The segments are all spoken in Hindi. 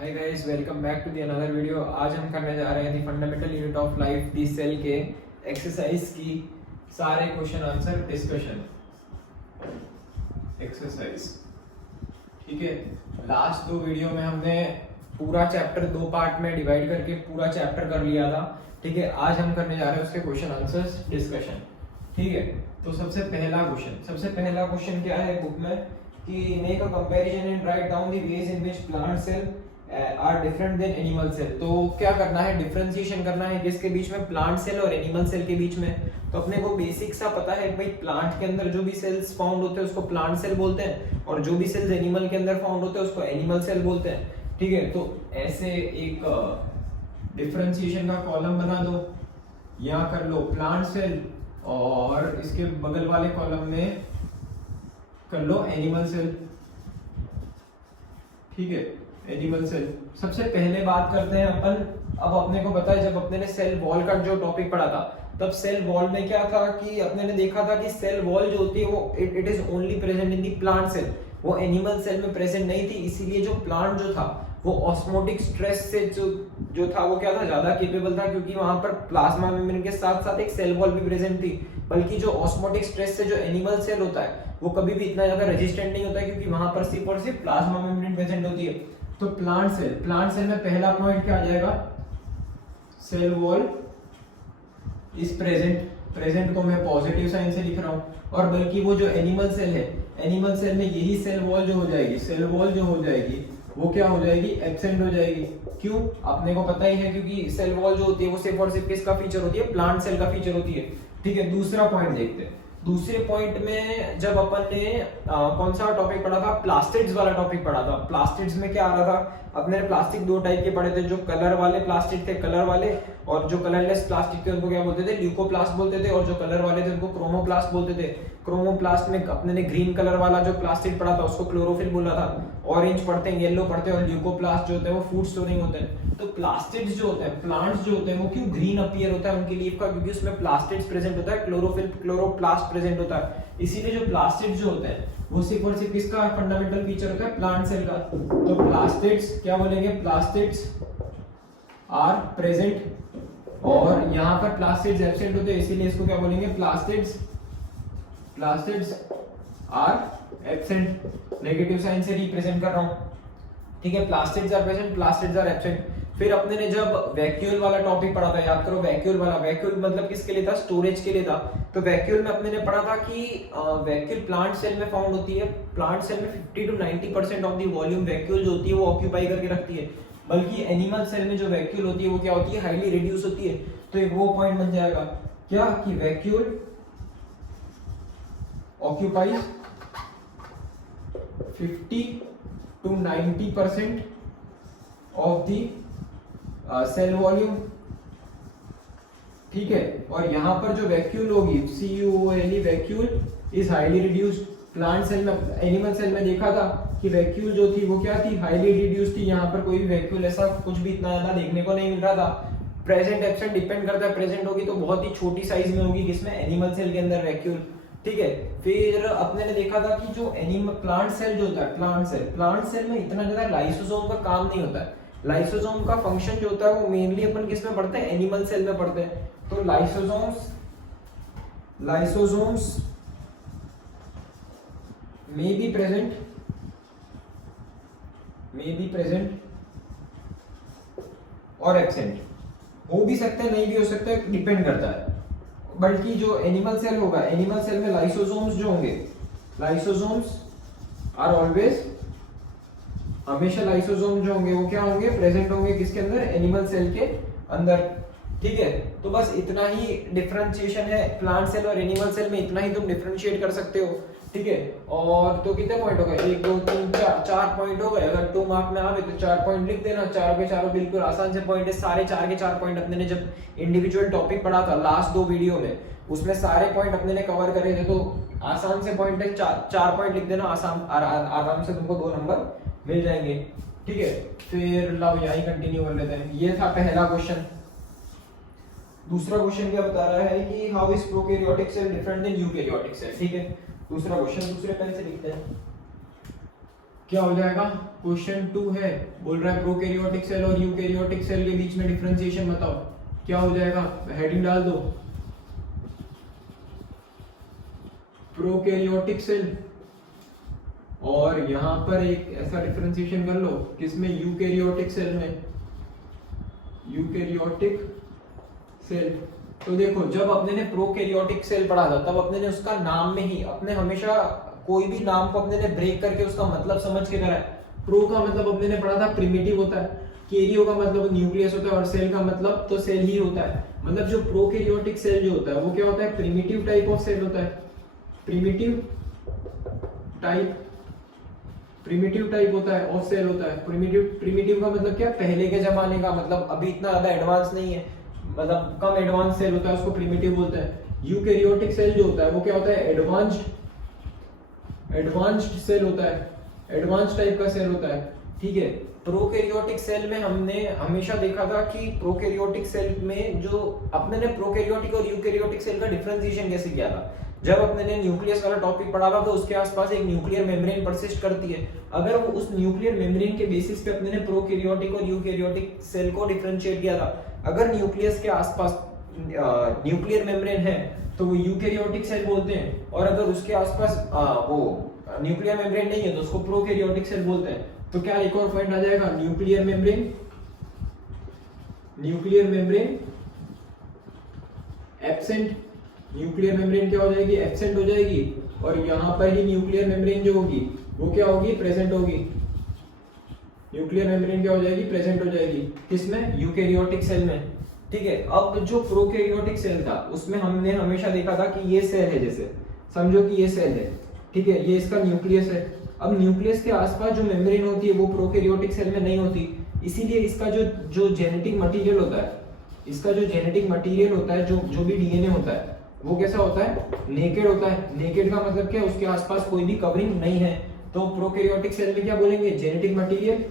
Hi guys, welcome back to the another video. आज हम करने जा रहे हैं the fundamental unit of life the cell के एक्सरसाइज की सारे क्वेश्चन आंसर डिस्कशन एक्सरसाइज। ठीक है, लास्ट दो वीडियो में हमने पूरा चैप्टर दो पार्ट में डिवाइड करके पूरा चैप्टर कर लिया था। ठीक है, आज हम करने जा रहे हैं उसके क्वेश्चन आंसर्स डिस्कशन। ठीक है, तो सबसे पहला क्वेश्चन क्या है बुक में कि make a comparison and write down the ways in which plant cell are different than animal cell. तो क्या करना है, डिफरेंशिएशन करना है किसके बीच में, प्लांट सेल और एनिमल सेल के बीच में। तो अपने को बेसिक सा पता है भाई, प्लांट के अंदर जो भी सेल्स फाउंड होते हैं उसको प्लांट सेल बोलते हैं, और जो भी सेल्स एनिमल के अंदर फाउंड होते हैं उसको एनिमल सेल बोलते हैं। ठीक है, तो ऐसे एक डिफरेंशिएशन का कॉलम बना दो, यहाँ कर लो प्लांट सेल और इसके बगल वाले कॉलम में कर लो एनिमल सेल। ठीक है, एनिमल सेल। सबसे पहले बात करते हैं अपन, अब अपने को पता है जब अपने ने सेल वॉल का जो टॉपिक पढ़ा था तब सेल वॉल में क्या था कि अपने ने देखा था कि सेल वॉल जो होती है वो it is only present in the plant cell, वो एनिमल सेल में प्रेजेंट नहीं थी। इसीलिए जो प्लांट जो था वो ऑस्मोटिक स्ट्रेस से जो था वो क्या था, ज्यादा केपेबल था, क्योंकि वहां पर प्लाज्मा मेम्ब्रेन के साथ साथ एक सेल वॉल भी प्रेजेंट थी। बल्कि जो ऑस्मोटिक स्ट्रेस से जो एनिमल सेल होता है वो कभी भी इतना ज्यादा रेजिस्टेंट नहीं होता है, क्योंकि वहां पर सिर्फ और सिर्फ प्लाज्मा मेम्ब्रेन प्रेजेंट होती है। तो प्लांट सेल में पहला पॉइंट क्या आ जाएगा, सेल वॉल इज प्रेजेंट को मैं पॉजिटिव साइन से लिख रहा हूं। और बल्कि वो जो एनिमल सेल है, एनिमल सेल में यही सेल वॉल जो हो जाएगी वो क्या हो जाएगी, एब्सेंट हो जाएगी। क्यों, अपने को पता ही है, क्योंकि सेल वॉल जो होती है वो सिर्फ और सिर्फ किसका फीचर होती है, प्लांट सेल का फीचर होती है। ठीक है, दूसरा पॉइंट देखते हैं। दूसरे पॉइंट में जब अपन ने कौन सा टॉपिक पढ़ा था, प्लास्टिड्स वाला टॉपिक पढ़ा था। प्लास्टिड्स में क्या आ रहा था, अपने प्लास्टिक दो टाइप के पढ़े थे, जो कलर वाले प्लास्टिक थे कलर वाले, और जो कलरलेस प्लास्टिक थे उनको क्या बोलते थे, ल्यूकोप्लास्ट बोलते थे, और जो कलर वाले थे उनको क्रोमोप्लास्ट बोलते थे। क्रोमोप्लास्ट में अपने ने ग्रीन कलर वाला जो प्लास्टिक पढ़ा था उसको क्लोरोफिल बोला था, ऑरेंज पढ़ते हैं, येलो पढ़ते हैं, और ल्यूकोप्लास्ट जो होते हैं वो फूड स्टोरिंग होते हैं। तो प्लास्टिड्स जो होते हैं, प्लांट्स जो होते हैं, वो क्यों ग्रीन अपीयर होता है उनकी लीफ का, क्योंकि उसमें प्लास्टिड्स प्रेजेंट होता है, क्लोरोफिल क्लोरोप्लास्ट प्रेजेंट होता है। इसीलिए जो प्लास्टिड्स जो होते हैं वो सिर्फ और सिर्फ किसका फंडामेंटल फीचर होता है, प्लांट सेल का। तो प्लास्टिड्स क्या बोलेंगे, प्लास्टिड्स आर प्रेजेंट, और यहाँ पर प्लास्टिड्स एब्सेंट होते हैं, इसीलिए इसको क्या बोलेंगे, plastids are absent. Negative sign से रिप्रेजेंट कर रहा हूं। ठीक है, plastids are present, plastids are absent. फिर अपने ने जब वैक्यूल वाला टॉपिक पढ़ा था, याद करो, वैक्यूल मतलब किसके लिए था, स्टोरेज के लिए था। तो वैक्यूल में अपने ने पढ़ा था कि वैक्यूल प्लांट सेल में फाउंड होती है। प्लांट सेल में 50 to 90% of the volume vacuole जो होती है वो ऑक्यूपाई करके रखती है। बल्कि एनिमल सेल में जो वैक्यूल होती है वो क्या होती है, हाईली रिड्यूस होती है। तो एक वो पॉइंट बन जाएगा क्या कि vacuole occupies 50 to 90% of the cell volume. ठीक है, और यहां पर जो वैक्यूल होगी CuOL vacuole is highly reduced. Plant cell में, एनिमल सेल में देखा था कि वैक्यूल जो थी वो क्या थी, हाईली रिड्यूस्ड थी। यहाँ पर कोई भी वैक्यूल ऐसा कुछ भी इतना ज्यादा देखने को नहीं मिल रहा था। प्रेजेंट एब्सेंट डिपेंड करता है, प्रेजेंट होगी तो बहुत ही छोटी साइज में होगी, किसमें, एनिमल सेल के अंदर वैक्यूल। ठीक है, फिर अपने ने देखा था कि जो एनिमल प्लांट सेल जो होता है, प्लांट सेल में इतना ज्यादा लाइसोसोम का काम नहीं होता है। लाइसोसोम का फंक्शन जो होता है वो मेनली अपन किस में पढ़ते हैं, एनिमल सेल में पढ़ते हैं। तो लाइसोसोम्स may be present और एब्सेंट, हो भी सकता है नहीं भी हो सकता है, डिपेंड करता है। बल्कि जो एनिमल सेल होगा, एनिमल सेल में लाइसोसोम्स जो होंगे, लाइसोसोम्स आर ऑलवेज, हमेशा लाइसोसोम जो होंगे वो क्या होंगे, प्रेजेंट होंगे किसके अंदर, एनिमल सेल के अंदर। ठीक है, तो बस इतना ही डिफरेंशिएशन है प्लांट सेल और एनिमल सेल में, इतना ही तुम डिफरेंशिएट कर सकते हो। ठीक है, और तो कितने पॉइंट हो गए, 1 2 3 4 4 पॉइंट हो गए। अगर 2 मार्क में आवे तो 4 पॉइंट लिख देना, चारों के चारों बिल्कुल आसान से पॉइंट है। सारे 4 के 4 पॉइंट अपने ने जब इंडिविजुअल टॉपिक पढ़ा था लास्ट दो वीडियो में, उसमें सारे पॉइंट अपने ने कवर करे थे। तो आसान से पॉइंट है, 4 पॉइंट लिख देना, आराम से तुमको 2 नंबर मिल जाएंगे। ठीक है, फिर लाओ यही कंटिन्यू कर लेते हैं। ये था पहला क्वेश्चन। दूसरा क्वेश्चन क्या बता रहा है कि how is prokaryotic cell different than eukaryotic cell. ठीक है, दूसरा क्वेश्चन दूसरे पेन से लिखते हैं क्या हो जाएगा? क्वेश्चन 2 है, बोल रहा है प्रोकैरियोटिक सेल और यूकैरियोटिक सेल के बीच में डिफरेंशिएशन बताओ। क्या हो जाएगा? हेडिंग डाल दो, प्रोकैरियोटिक सेल, और यहां पर एक ऐसा डिफरेंशिएशन कर लो किसमें? यूकैरियोटिक सेल में, यूकैरियोटिक सेल। तो देखो, जब अपने ने प्रोकैरियोटिक सेल पढ़ा था तब अपने ने उसका नाम में ही अपने हमेशा कोई भी नाम को अपने ने ब्रेक करके उसका मतलब समझ के करा है। प्रो का मतलब अपने ने पढ़ा था प्रिमिटिव होता है, कैरियो का मतलब न्यूक्लियस होता है, और सेल का मतलब तो सेल ही होता है। मतलब जो प्रोकैरियोटिक सेल जो होता है वो क्या होता है? प्रिमिटिव टाइप ऑफ सेल होता है, प्रिमिटिव टाइप होता है ऑफ सेल होता है। प्रिमिटिव का मतलब क्या? पहले के जमाने का, मतलब अभी इतना ज्यादा एडवांस नहीं है, मतलब कम एडवांस सेल होता है, उसको प्रिमिटिव बोलते हैं। यूकैरियोटिक सेल जो होता है वो क्या होता है? एडवांस्ड सेल होता है, एडवांस टाइप का सेल होता है। ठीक है, प्रोकैरियोटिक सेल में हमने हमेशा देखा था कि प्रोकैरियोटिक सेल में जो अपने ने प्रोकैरियोटिक और यूकैरियोटिक सेल का डिफरेंशिएशन कैसे किया था। जब अपने ने न्यूक्लियस वाला टॉपिक पढ़ा था तो उसके आसपास एक न्यूक्लियर मेम्ब्रेन परसिस्ट करती है। अगर वो उस न्यूक्लियर मेम्ब्रेन के बेसिस पे अपने ने प्रोकैरियोटिक और यूकैरियोटिक सेल को डिफरेंशिएट किया था। अगर न्यूक्लियस के आसपास न्यूक्लियर मेम्ब्रेन है तो वो यूकैरियोटिक सेल बोलते हैं, और अगर उसके आसपास वो न्यूक्लियर मेम्ब्रेन नहीं है तो उसको प्रोकैरियोटिक सेल बोलते हैं। तो क्या एक और पॉइंट आ जाएगा? Nuclear membrane absent, nuclear membrane क्या हो जाएगी? एब्सेंट हो जाएगी, और यहाँ पर ही न्यूक्लियर मेम्ब्रेन जो होगी वो क्या होगी? प्रेजेंट होगी। न्यूक्लियर मेम्ब्रेन क्या हो जाएगी? प्रेजेंट हो जाएगी। किसमें? यूकैरियोटिक सेल में। ठीक है, अब जो प्रोकैरियोटिक सेल था उसमें हमने हमेशा देखा था कि ये सेल है, जैसे समझो कि ये सेल है, ठीक है, ये इसका न्यूक्लियस है। अब न्यूक्लियस के आसपास जो मेम्ब्रेन होती है वो प्रोकैरियोटिक सेल में नहीं होती, इसीलिए इसका जो जेनेटिक मटेरियल होता है, इसका जो जेनेटिक मटेरियल होता है, जो भी डीएनए होता है वो कैसा होता है? नेकेड होता है। नेकेड का मतलब क्या? उसके आसपास कोई भी कवरिंग नहीं है। तो प्रोकैरियोटिक सेल में क्या बोलेंगे? Genetic material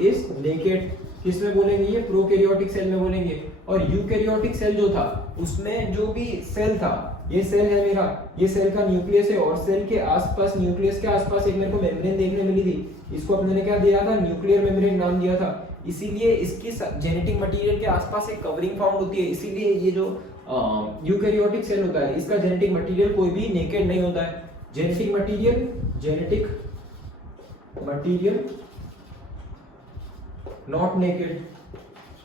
is naked. किसमें बोलेंगे? ये प्रोकैरियोटिक सेल में बोलेंगे। और यूकैरियोटिक सेल जो था उसमें जो भी सेल था, ये सेल है मेरा, ये सेल का न्यूक्लियस है, और सेल के आसपास, न्यूक्लियस के आसपास एक मेरे को मेम्ब्रेन देखने मिली थी, इसको अपने ने क्या दिया था? न्यूक्लियर मेम्ब्रेन नाम दिया था। इसीलिए इसकी जेनेटिक मटेरियल के आसपास एक कवरिंग फाउंड होती है, इसीलिए ये जो यूकैरियोटिक सेल होता है इसका जेनेटिक मटेरियल कोई भी नेकेड नहीं होता है। जेनेटिक मटेरियल नॉट नेकेड,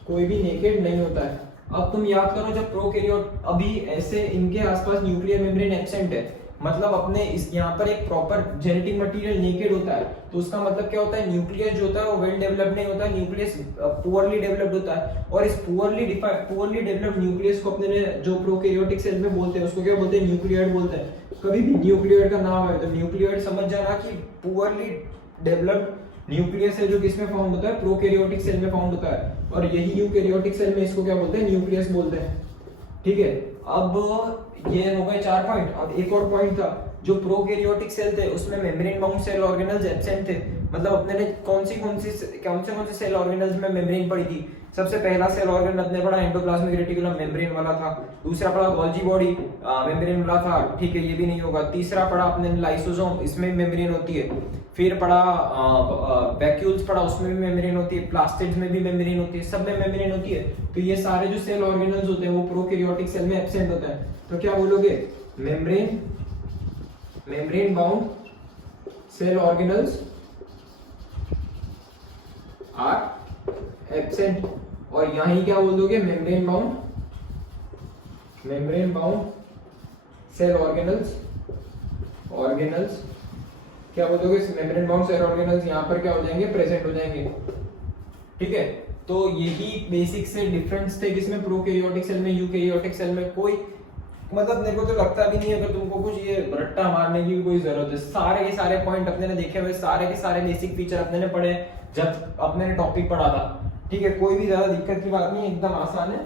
कोई भी नेकेड नहीं होता है। अब तुम याद करो, जब प्रोकैरियोट अभी ऐसे इनके आसपास न्यूक्लियर मेम्ब्रेन एब्सेंट है, मतलब अपने इस यहाँ पर एक प्रॉपर जेनेटिक मटेरियल नेकेड होता है, तो उसका मतलब क्या होता है? न्यूक्लियस जो होता है वो वेल डेवलप्ड नहीं होता, न्यूक्लियस पुअरली डेवलप्ड होता है। और इस पुअरली डेवलप्ड न्यूक्लियस को अपने ने जो प्रोकैरियोटिक सेल में बोलते हैं उसको क्या बोलते हैं? न्यूक्लियोइड बोलते हैं। कभी भी न्यूक्लियोइड का नाम है तो न्यूक्लियोइड समझ जाना कि पुअरली डेवलप्ड न्यूक्लियस है जो किसमें फाउंड होता है? प्रोकैरियोटिक सेल में फाउंड होता है। और यही यूकैरियोटिक सेल में इसको क्या बोलते हैं? न्यूक्लियस बोलते हैं। ठीक है, अब ये हो गए 4 पॉइंट। अब एक और पॉइंट था, जो प्रोकैरियोटिक सेल थे उसमें membrane bound cell organelles absent थे। मतलब अपने ने कौन से सेल ऑर्गेनल्स में मेम्ब्रेन पढ़ी थी? सबसे पहला सेल ऑर्गेनल अपने पढ़ा एंडोप्लाज्मिक रेटिकुलम, मेम्ब्रेन वाला था। दूसरा पढ़ा गोल्जी बॉडी, मेम्ब्रेन वाला था, ठीक है, ये भी नहीं होगा। तीसरा पढ़ा अपने लाइसोसोम, इसमें मेम्ब्रेन होती है। फिर पढ़ा वैक्यूल्स पढ़ा, उसमें भी मेम्ब्रेन होती है। प्लास्टिड्स में भी मेम्ब्रेन होती है, सब में मेम्ब्रेन होती है। तो ये सारे जो सेल ऑर्गेनल्स होते हैं वो प्रोकैरियोटिक सेल में एब्सेंट होते हैं। तो क्या बोलोगे? Membrane bound cell organelles are absent. और यहीं क्या बोल दोगे? मेम्ब्रेन बाउंड सेल ऑर्गेनल्स क्या बोल दोगे? मेम्ब्रेन बाउंड सेल ऑर्गेनल्स यहाँ पर क्या हो जाएंगे? प्रेजेंट हो जाएंगे। ठीक है, तो यही बेसिक से डिफरेंस थे किसमें? प्रोकैरियोटिक सेल में, यूकैरियोटिक सेल में। कोई मतलब मेरे को तो लगता भी नहीं है अगर तुमको कुछ ये रट्टा मारने की कोई जरूरत है। सारे के सारे पॉइंट अपने ने देखे हुए, सारे के सारे बेसिक फीचर अपने ने पढ़े जब अपने ने टॉपिक पढ़ा था। ठीक है, कोई भी ज्यादा दिक्कत की बात नहीं, एकदम आसान है,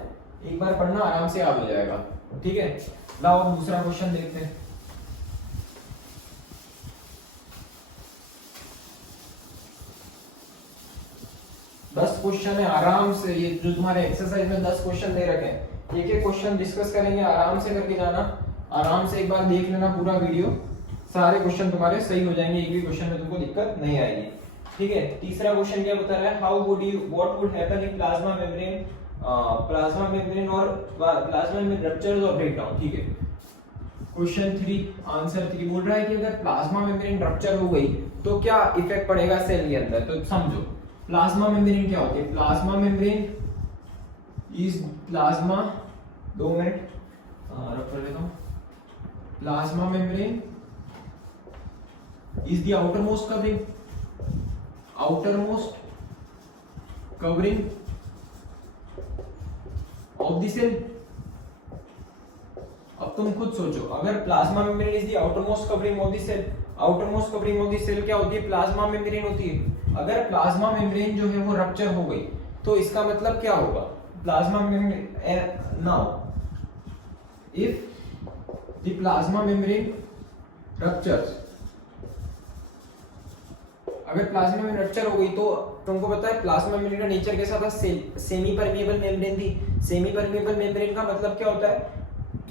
एक बार पढ़ना आराम से याद हो जाएगा। ठीक है, लाओ अब दूसरा क्वेश्चन देखते हैं। दस क्वेश्चन है आराम से, ये जो तुम्हारे एक्सरसाइज में 10 क्वेश्चन दे रखे हैं, एक एक क्वेश्चन डिस्कस करेंगे, आराम से करके जाना, आराम से एक बार देख लेना पूरा वीडियो, सारे क्वेश्चन तुम्हारे सही हो जाएंगे, एक भी क्वेश्चन में तुमको दिक्कत नहीं आएगी। ठीक है, तीसरा क्वेश्चन क्या बता रहा है, what would happen in plasma membrane और प्लाज्मा में रप्चर्स और ब्रेकडाउन। ठीक है, क्वेश्चन 3 आंसर 3 बोल रहा है कि अगर प्लाज्मा मेम्ब्रेन रप्चर हो गई तो क्या इफेक्ट पड़ेगा सेल के अंदर। तो समझो प्लाज्मा मेम्ब्रेन क्या होती है। Plasma membrane is plasma, 2 minute रख कर लेता हूं। Plasma membrane is the outermost covering of the cell। अब तुम खुद सोचो, अगर plasma membrane is the outermost covering of the cell, outermost covering of the cell क्या होती है, प्लाज्मा मेम्ब्रेन होती है। अगर प्लाज्मा मेम्ब्रेन जो है वो रप्चर हो गई तो इसका मतलब क्या होगा, plasma membrane now if the plasma membrane ruptures, अगर प्लाज्मा मेम्ब्रेन रप्चर हो गई तो तुमको पता है प्लाज्मा मेम्ब्रेन का नेचर कैसा था, सेमी परमिएबल मेम्ब्रेन थी। सेमी परमिएबल मेम्ब्रेन का मतलब क्या होता है,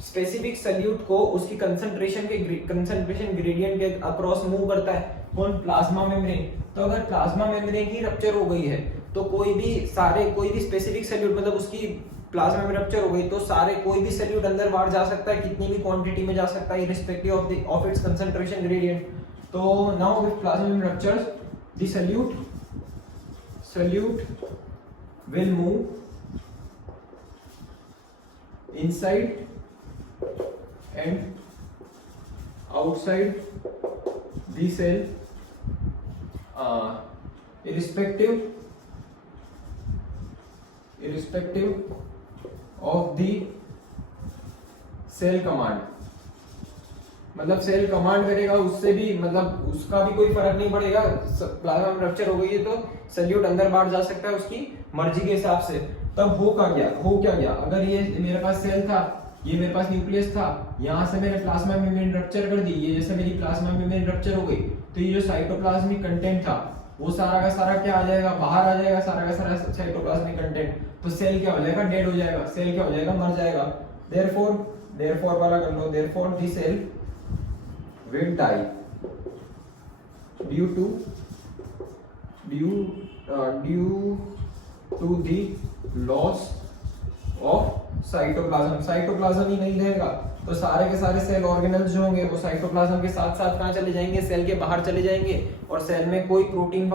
स्पेसिफिक सॉल्यूट को उसकी कंसंट्रेशन ग्रेडियंट के अक्रॉस मूव करता है कौन, प्लाज्मा मेम्ब्रेन। तो अगर प्लाज्मा मेम्ब्रेन ही रप्चर हो गई है तो कोई भी स्पेसिफिक सॉल्यूट मतलब उसकी प्लाज्मा में रप्चर हो गई तो कोई भी सॉल्यूट अंदर बाहर जा सकता है, कितनी भी क्वांटिटी में जा सकता है irrespective of its concentration gradient. तो now if plasma membrane ruptures the solute will move inside and outside the cell irrespective of the cell command। मतलब सेल कमांड करेगा, उससे भी मतलब उसका भी कोई फर्क नहीं पड़ेगा। प्लाज्मा में रप्चर हो गई है तो सॉल्यूट अंदर बाहर जा सकता है उसकी मर्जी के हिसाब से। तब हो क्या गया, अगर ये मेरे पास सेल था, ये मेरे पास न्यूक्लियस था, यहाँ से मैंने प्लाज्मा मेम्ब्रेन रप्चर कर दी, ये जैसे मेरी प्लाज्मा मेम्ब्रेन रप्चर हो गई तो ये जो साइटोप्लाज्मिक कंटेंट था वो सारा का सारा क्या आ जाएगा, बाहर आ जाएगा, सारा का सारा साइटोप्लाज्मिक कंटेंट। तो सेल क्या हो जाएगा, डेड हो जाएगा, सेल क्या हो जाएगा, मर जाएगा। देयरफॉर वाला कर लो, therefore the cell will die due to the loss of cytoplasm. Cytoplasm ही नहीं रहेगा तो सारे के सारे सेल ऑर्गेनल्स जो होंगे वो साइटोप्लाज्म के साथ साथ कहाँ चले जाएंगे, सेल के बाहर चले जाएंगे और सेल में कोई प्रोटीन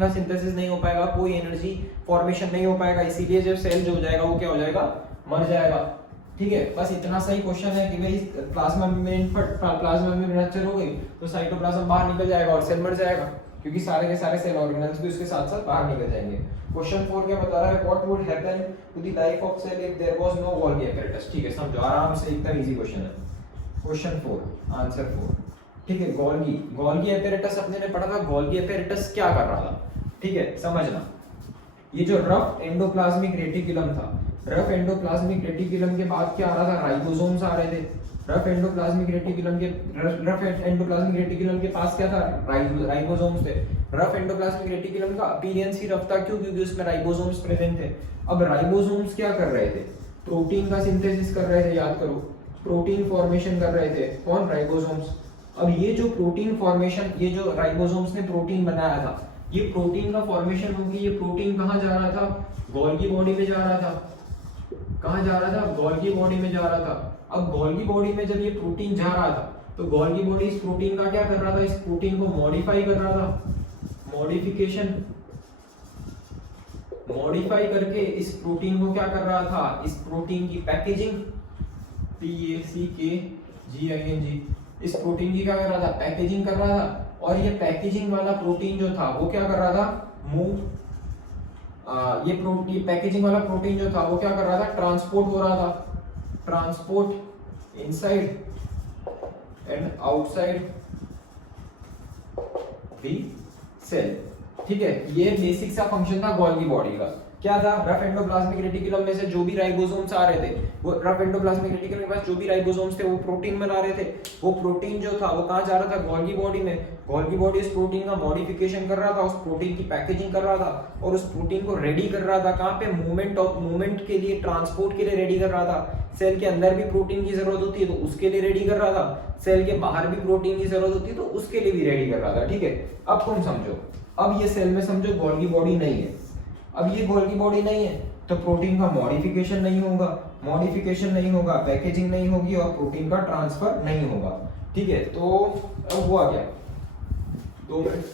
का सिंथेसिस नहीं हो पाएगा, कोई एनर्जी फॉर्मेशन नहीं हो पाएगा। इसीलिए जब सेल जो हो जाएगा वो क्या हो जाएगा, मर जाएगा। ठीक है, बस इतना सही क्वेश्चन है कि भाई प्लाज्मा मेम्ब्रेन रप्चर हो गई तो साइटोप्लाज्म बाहर निकल जाएगा और सेल मर जाएगा, क्योंकि सारे के सारे सेल ऑर्गेनल्स भी उसके साथ साथ बाहर निकल जाएंगे। क्वेश्चन 4 क्या बता रहा है, what would happen to the life of cell if there was no Golgi apparatus. ठीक है, समझो आराम से, एकदम इजी क्वेश्चन है। Question 4 answer 4। ठीक है, गोल्गी एपेरेटस अपने ने पढ़ा था। गोल्गी एपेरेटस क्या कर रहा था, ठीक है समझना। ये जो रफ एंडोप्लाज्मिक रेटिकुलम था, रफ एंडोप्लाज्मिक रेटिकुलम के बाद क्या आ रहा था, राइबोसोम्स आ रहे थे। रफ एंडोप्लाज्मिक रेटिकुलम के पास क्या था, राइबोसोम्स थे। रफ एंडोप्लाज्मिक रेटिकुलम का अपीयरेंस ही रफ था, क्यों, क्योंकि उसमें राइबोसोम्स प्रेजेंट थे। अब राइबोसोम्स क्या कर रहे थे, प्रोटीन का सिंथेसिस कर रहे थे, याद करो, प्रोटीन फॉर्मेशन कर रहे थे, कौन, राइबोसोम्स। अब ये जो प्रोटीन फॉर्मेशन, ये जो राइबोसोम्स ने प्रोटीन बनाया था, ये प्रोटीन का फॉर्मेशन होगी, ये प्रोटीन कहाँ जा रहा था, गोल्गी बॉडी में जा रहा था। कहाँ जा रहा था, गोल्गी बॉडी में जा रहा था। अब गोल्गी बॉडी में जब ये प्रोटीन जा रहा था तो गोल्गी बॉडी इस प्रोटीन का क्या कर रहा था, इस प्रोटीन को मॉडिफाई कर रहा था। मॉडिफाई करके इस प्रोटीन को क्या कर रहा था, इस प्रोटीन की पैकेजिंग, PACKGING, इस प्रोटीन की क्या कर रहा था, पैकेजिंग कर रहा था। और ये पैकेजिंग वाला प्रोटीन जो था वो क्या कर रहा था, ये पैकेजिंग वाला प्रोटीन जो था वो क्या कर रहा था, ट्रांसपोर्ट हो रहा था, transport inside and outside the cell. ठीक है, ये बेसिक सा फंक्शन था गोल्गी बॉडी का। क्या था, रफ एंडोप्लाज्मिक रेटिकुलम में से जो भी राइबोसोम्स आ रहे थे, वो रफ एंडोप्लाज्मिक रेटिकुलम के पास जो भी राइबोसोम्स थे वो प्रोटीन बना रहे थे। वो प्रोटीन जो था वो कहाँ जा रहा था, गोल्गी बॉडी में। गोल्गी बॉडी उस प्रोटीन का मॉडिफिकेशन कर रहा था, उस प्रोटीन की पैकेजिंग कर रहा था और उस प्रोटीन को रेडी कर रहा था, कहाँ पे, मूवमेंट के लिए, ट्रांसपोर्ट के लिए रेडी कर रहा था। सेल के अंदर भी प्रोटीन की जरूरत होती है तो उसके लिए रेडी कर रहा था, सेल के बाहर भी प्रोटीन की जरूरत होती है तो उसके लिए भी रेडी कर रहा था। ठीक है, अब तुम समझो, अब ये सेल में समझो गोल्गी बॉडी नहीं है, अब ये गोल्गी बॉडी नहीं है तो प्रोटीन का मॉडिफिकेशन नहीं होगा, मॉडिफिकेशन नहीं होगा, पैकेजिंग नहीं होगी और प्रोटीन का ट्रांसफर नहीं होगा। ठीक है, तो अब हुआ क्या, 2 मिनट।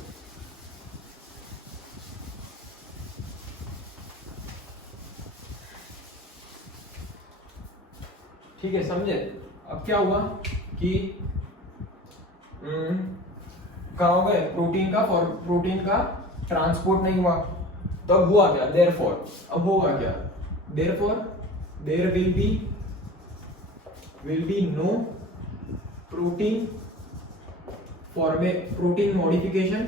ठीक है, समझे? अब क्या हुआ कि कहा हो गए प्रोटीन का ट्रांसपोर्ट नहीं हुआ, तो अब हुआ क्या, देयरफॉर अब होगा क्या, therefore there will be no protein protein modification,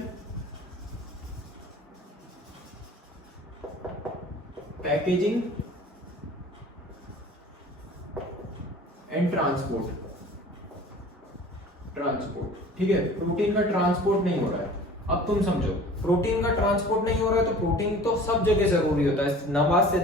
packaging and transport. ठीक है, प्रोटीन का ट्रांसपोर्ट नहीं हो रहा है। अब तुम समझो, प्रोटीन का ट्रांसपोर्ट नहीं हो रहा है तो प्रोटीन तो सब जगह जरूरी होता है।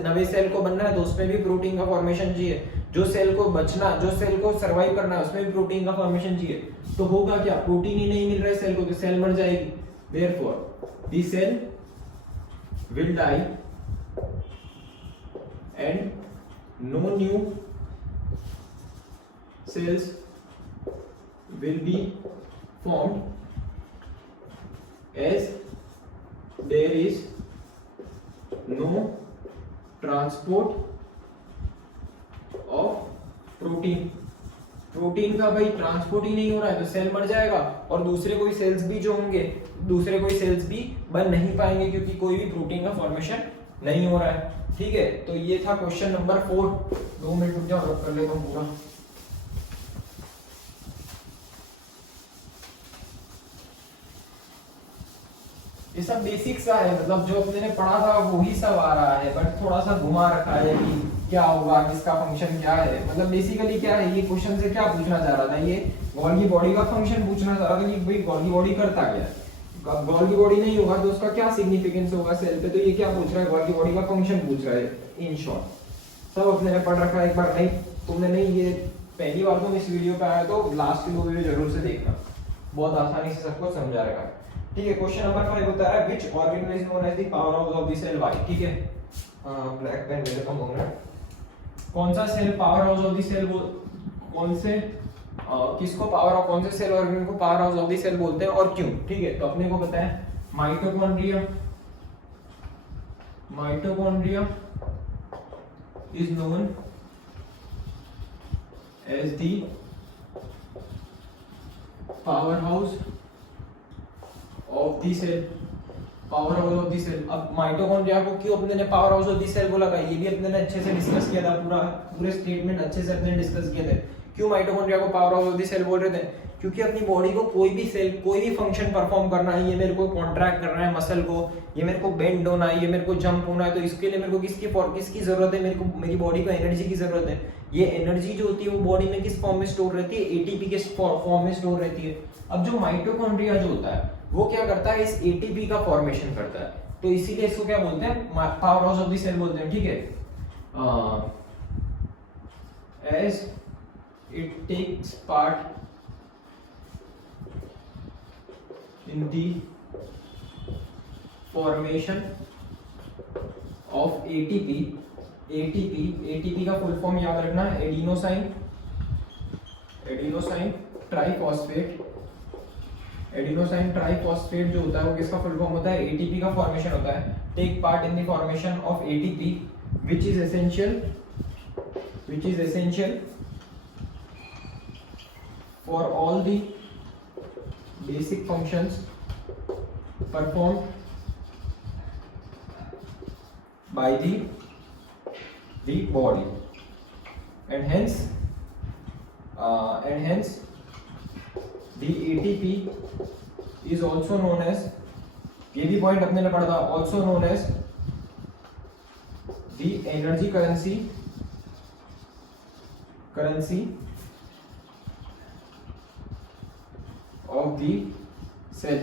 नवे सेल को बनना है तो उसमें भी प्रोटीन का फॉर्मेशन चाहिए, जो सेल को सर्वाइव करना है उसमें भी प्रोटीन का फॉर्मेशन चाहिए। तो होगा क्या, प्रोटीन ही नहीं मिल रहा है सेल को तो सेल मर जाएगी। Therefore the cell will die and no new cells will be formed as there is no transport of protein का भाई ट्रांसपोर्ट ही नहीं हो रहा है तो सेल मर जाएगा और दूसरे कोई सेल्स भी जो होंगे बन नहीं पाएंगे क्योंकि कोई भी प्रोटीन का फॉर्मेशन नहीं हो रहा है। ठीक है, तो ये था क्वेश्चन नंबर 4। 2 मिनट रुक जाओ, कर लेता हूं पूरा। ये सब बेसिक सा है, मतलब जो अपने ने पढ़ा था वही सब आ रहा है, बट थोड़ा सा घुमा रखा है कि क्या होगा, किसका फंक्शन क्या है। मतलब बेसिकली क्या है, ये क्वेश्चन से क्या पूछना चाह रहा था, ये गोल्गी बॉडी का फंक्शन पूछना चाह रहा था कि भाई गोल्गी बॉडी करता क्या है। अब गोल्गी बॉडी नहीं होगा तो उसका क्या सिग्निफिकेंस होगा सेल पे, तो ये क्या पूछ रहा है, गोल्गी बॉडी का फंक्शन पूछ रहा है। इन शॉर्ट सब अपने ने पढ़ रखा है। एक बार नहीं तुमने नहीं, ये पहली बार तुम इस वीडियो पे आए तो लास्ट के 2 वीडियो जरूर से देखना, बहुत आसानी से सबको समझा रखा है। ठीक है, क्वेश्चन नंबर 5 बता रहा है which organelle is known as the power house of the cell why. ठीक है, ब्लैक पेन ले लेता हूं मैं। कौन सा cell power house of the cell किसको कौन से सेल ऑर्गेनल को power house of the cell बोलते हैं और क्यों। ठीक है, तो अपने को पता है mitochondria is known as the power house of the cell. अब माइटोकॉन्ड्रिया को क्यों अपने ने power house of the cell बोला था, ये भी अपने ने अच्छे से डिस्कस किया था, पूरे स्टेटमेंट अच्छे से अपने डिस्कस किए थे। क्यों माइटोकॉन्ड्रिया को power house of the cell बोल रहे थे, क्योंकि अपनी बॉडी को कोई भी फंक्शन परफॉर्म करना है, ये मेरे को कॉन्ट्रैक्ट करना है मसल को, ये मेरे को बेंड होना है, ये मेरे को जंप होना है, तो इसके लिए मेरे को किसकी जरूरत है, मेरी बॉडी को एनर्जी की जरूरत है। ये एनर्जी जो होती है वो बॉडी में किस फॉर्म में स्टोर रहती है, एटीपी के फॉर्म में स्टोर रहती है। अब जो माइटोकॉन्ड्रिया जो होता है वो क्या करता है, इस एटीपी का फॉर्मेशन करता है, तो इसीलिए इसको क्या बोलते हैं, power house of the cell बोलते हैं। ठीक है, as it takes part in the formation of ATP का फुल फॉर्म याद रखना है, एडिनोसाइन ट्राइफॉस्फेट जो होता है वो किसका फुल फॉर्म होता है, एटीपी का फॉर्मेशन होता है। Take part in the formation of ATP which is essential for all the basic functions performed by the body and hence the ATP is also known as, ये भी पॉइंट अपने ने पढ़ा था, also known as the energy currency of the cell।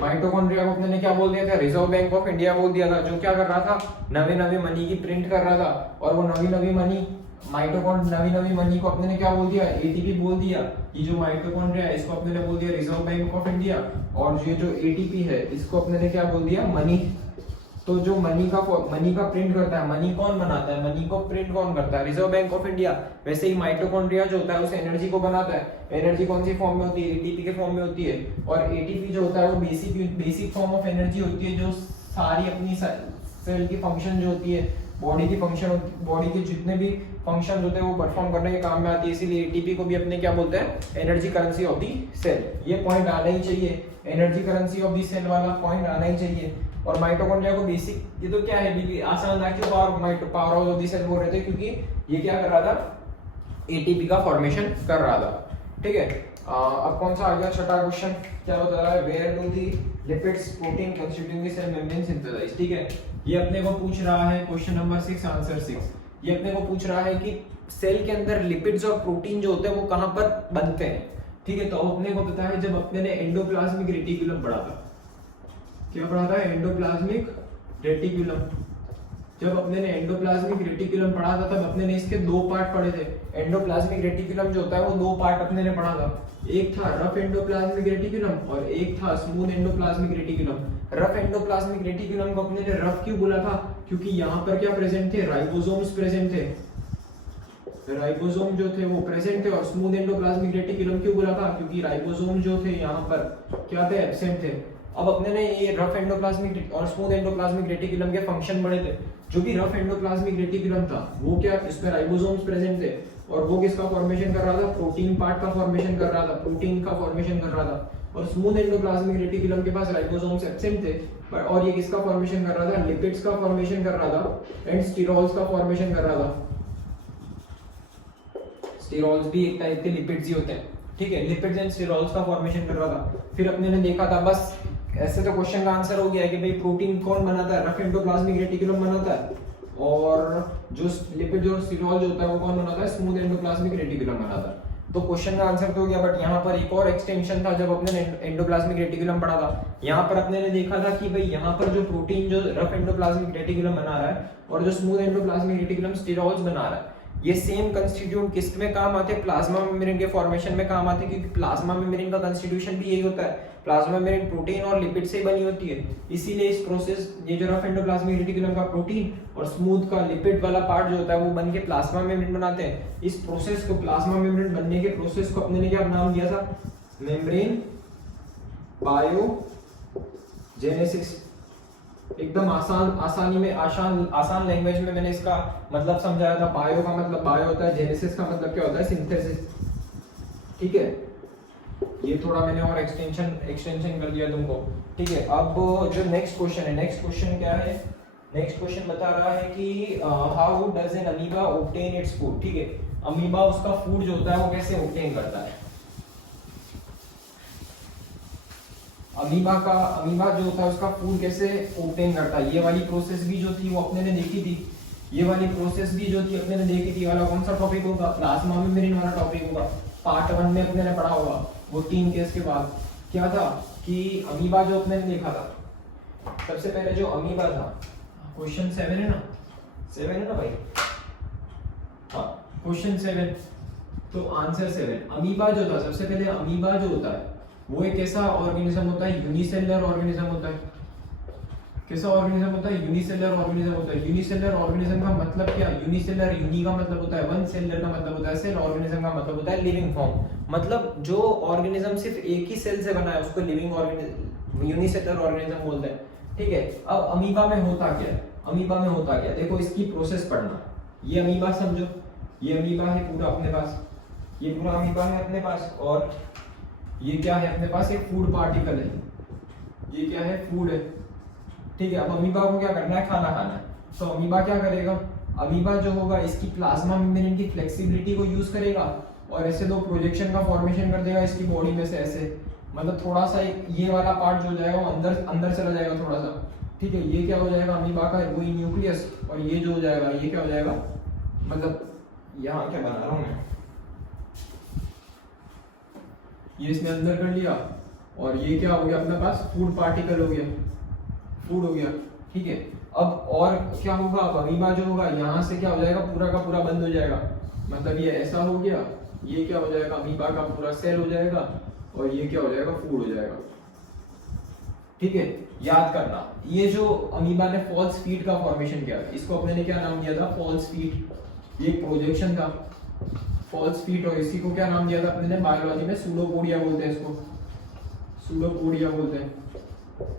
Mitochondria को अपने ने क्या बोल दिया था, रिजर्व बैंक ऑफ इंडिया बोल दिया था, जो क्या कर रहा था, नवे मनी की प्रिंट कर रहा था, और वो नवी मनी नवी नवी मनी को अपने ने क्या बोल दिया, एटीपी बोल दिया। ये जो माइटोकॉन्ड्रिया है इसको अपने ने बोल दिया रिजर्व बैंक ऑफ इंडिया, और ये जो एटीपी है इसको अपने ने क्या बोल दिया, मनी। तो जो मनी का प्रिंट करता है, मनी कौन बनाता है, मनी को प्रिंट कौन करता है, रिजर्व बैंक ऑफ इंडिया। वैसे ही माइटोकॉन्ड्रिया जो होता है उस एनर्जी को बनाता है। एनर्जी कौन सी फॉर्म में होती है, एटीपी के फॉर्म में होती है। और एटीपी जो होता है वो बेसिक फॉर्म ऑफ एनर्जी होती है, जो सारी अपनी सेल की फंक्शन जो होती है, बॉडी के जितने भी फंक्शन होते हैं वो परफॉर्म करने के काम में आती है। इसीलिए एटीपी को भी अपने क्या बोलते हैं, energy currency of the cell. ये पॉइंट आना ही चाहिए, energy currency of the cell वाला पॉइंट आना ही चाहिए। और माइटोकॉन्ड्रिया को बेसिक, ये तो क्या है भी आसान था, क्यों पावर ऑफ दी सेल बोल रहे थे, क्योंकि ये क्या कर रहा था, एटीपी का फॉर्मेशन कर रहा था। ठीक है, अब कौन सा आ गया, छठा क्वेश्चन क्या बता रहा है, where do the lipids protein constituting the cell membrane synthesise. ठीक है, ये अपने को पूछ रहा है क्वेश्चन नंबर 6 आंसर 6। ये अपने को पूछ रहा है कि सेल के अंदर लिपिड्स और प्रोटीन जो होते हैं वो कहां पर बनते हैं। ठीक है, तो अपने को पता है जब अपने ने एंडोप्लाज्मिक रेटिकुलम पढ़ा था, क्या पढ़ा था, एंडोप्लाज्मिक रेटिकुलम। जब अपने ने एंडोप्लाज्मिक रेटिकुलम पढ़ा था तब अपने ने इसके दो पार्ट पढ़े थे। एंडोप्लाज्मिक रेटिकुलम जो होता है वो दो पार्ट अपने ने पढ़ा था, एक था रफ एंडोप्लाज्मिक रेटिकुलम और एक था smooth endoplasmic reticulum. Rough endoplasmic reticulum को अपने ने रफ क्यों बोला था, क्योंकि यहाँ पर क्या प्रेजेंट थे, राइबोसोम्स प्रेजेंट थे, राइबोसोम जो थे वो प्रेजेंट थे। और स्मूथ एंडोप्लाज्मिक रेटिकुलम क्यों बोला था, क्योंकि राइबोसोम जो थे यहाँ पर क्या थे, एब्सेंट थे। अब अपने ने ये रफ एंडोप्लाज्मिक और स्मूथ एंडोप्लाज्मिक रेटिकुलम के फंक्शन पढ़े थे। जो भी रफ एंडोप्लाज्मिक रेटिकुलम था वो क्या, इसमें राइबोसोम्स प्रेजेंट थे, और वो किसका फॉर्मेशन कर रहा था, प्रोटीन पार्ट का फॉर्मेशन कर रहा था, प्रोटीन का फॉर्मेशन कर रहा था। और स्मूथ एंडोप्लाज्मिक रेटिकुलम के पास राइबोसोम्स एब्सेंट थे, और ये किसका फॉर्मेशन कर रहा था, लिपिड्स का फॉर्मेशन कर रहा था एंड स्टीरोल्स का फॉर्मेशन कर रहा था। स्टीरोल्स भी एक टाइप के लिपिड्स ही होते हैं। ठीक है, लिपिड्स एंड स्टीरोल्स का फॉर्मेशन कर रहा था। फिर अपने ने देखा था, बस ऐसे तो क्वेश्चन का आंसर हो गया कि भाई प्रोटीन कौन बनाता है, रफ एंडोप्लाज्मिक रेटिकुलम बनाता है, और जो लिपिड और स्टीरोल जो होता है वो कौन बनाता है, स्मूथ एंडोप्लाज्मिक रेटिकुलम बनाता है। तो क्वेश्चन का आंसर तो हो गया, बट यहाँ पर एक और एक्सटेंशन था जब अपने एंडोप्लाज्मिक रेटिकुलम पढ़ा था। यहाँ पर अपने ने देखा था कि भाई यहाँ पर जो प्रोटीन जो रफ एंडोप्लाज्मिक रेटिकुलम बना रहा है और जो स्मूथ एंडोप्लाज्मिक रेटिकुलम स्टीरोल्स बना रहा है, ये सेम कंस्टिट्यूट किस में काम आते हैं, प्लाज्मा मेम्ब्रेन के फॉर्मेशन में काम आते हैं, क्योंकि प्लाज्मा मेम्ब्रेन का कंस्टिट्यूशन भी यही होता है। प्लाज्मा मेम्ब्रेन प्रोटीन और लिपिड से बनी होती है, इसीलिए इस प्रोसेस, ये जो रफ एंडोप्लाज्मिक रेटिकुलम का प्रोटीन और स्मूथ का लिपिड वाला पार्ट जो होता है वो बन के प्लाज्मा मेम्ब्रेन बनाते हैं। इस प्रोसेस को, प्लाज्मा मेम्ब्रेन बनने के प्रोसेस को अपने ने क्या नाम दिया था, मेम्ब्रेन बायोजेनेसिस। एकदम आसान लैंग्वेज में मैंने इसका मतलब समझाया था। बायो का मतलब बायो होता है, जेनेसिस का मतलब क्या होता है, सिंथेसिस। ठीक है, ये थोड़ा मैंने और एक्सटेंशन कर दिया तुमको। ठीक है, अब जो नेक्स्ट क्वेश्चन है, नेक्स्ट क्वेश्चन क्या है, नेक्स्ट क्वेश्चन बता रहा है कि how does N amoeba obtain its food. ठीक है, अमीबा उसका फूड जो होता है वो कैसे ऑब्टेन करता है। अमीबा जो होता है उसका फूड कैसे ऑब्टेन करता है। ये वाली प्रोसेस भी जो थी वो अपने ने देखी थी, ये वाली प्रोसेस भी जो थी अपने ने देखी थी। वाला कौन सा टॉपिक होगा, प्लाज्मा मेम्ब्रेन वाला टॉपिक होगा, पार्ट 1 में अपने ने पढ़ा होगा। वो 3 केस के बाद क्या था कि अमीबा जो अपने ने देखा था, सबसे पहले जो अमीबा था, क्वेश्चन 7 है ना, 7 है ना भाई, हाँ क्वेश्चन 7, तो आंसर 7। अमीबा जो था, सबसे पहले अमीबा जो होता है वो एक ऐसा ऑर्गेनिज्म होता है, यूनिसेलुलर ऑर्गेनिज्म होता है। कैसा ऑर्गेनिज्म होता है, यूनिसेलुलर ऑर्गेनिज्म होता है। यूनिसेलुलर ऑर्गेनिज्म का मतलब क्या, यूनिसेलुलर, यूनि का मतलब होता है वन, सेलुलर का मतलब होता है सेल, ऑर्गेनिज्म का मतलब होता है लिविंग फॉर्म। मतलब जो ऑर्गेनिज्म सिर्फ एक ही सेल से बना है उसको लिविंग ऑर्गेनिज्म, यूनिसेलुलर ऑर्गेनिज्म बोलते हैं। ठीक है, अब अमीबा में होता क्या है, अमीबा में होता क्या, देखो इसकी प्रोसेस पढ़ना। ये अमीबा समझो, ये अमीबा है पूरा अपने पास, ये पूरा अमीबा है अपने पास, और ये क्या है अपने पास, एक फूड पार्टिकल है, ये क्या है, फूड है। ठीक है, अब अमीबा को क्या करना है, खाना खाना है। तो अमीबा क्या करेगा, अमीबा जो होगा इसकी प्लाज्मा मेम्ब्रेन की फ्लेक्सिबिलिटी को यूज करेगा और ऐसे दो प्रोजेक्शन का फॉर्मेशन कर देगा इसकी बॉडी में से ऐसे, मतलब थोड़ा सा एक ये वाला पार्ट जो जाएगा वो अंदर चला जाएगा थोड़ा सा। ठीक है, ये क्या हो जाएगा अमीबा का वही न्यूक्लियस, और ये जो हो जाएगा ये क्या हो जाएगा, मतलब यहाँ क्या बना रहा हूँ मैं, ये इसने अंदर कर लिया, और ये क्या हो गया अपने पास, फूड पार्टिकल हो गया, फूड हो गया। ठीक है। अब और क्या होगा, अब अमीबा जो होगा यहाँ से क्या हो जाएगा, पूरा का पूरा बंद हो जाएगा, मतलब ये ऐसा हो गया, ये क्या हो जाएगा, अमीबा का पूरा सेल हो जाएगा, और ये क्या हो जाएगा, फूड हो जाएगा। ठीक है, याद करना ये जो अमीबा ने फॉल्स फीट का फॉर्मेशन किया, इसको अपने ने क्या नाम दिया था, फॉल्स फीट। ये प्रोजेक्शन था फॉल्स फीट, और इसी को क्या नाम दिया था अपने ने बायोलॉजी में, सूडोपोडिया बोलते हैं इसको, सूडोपोडिया बोलते हैं।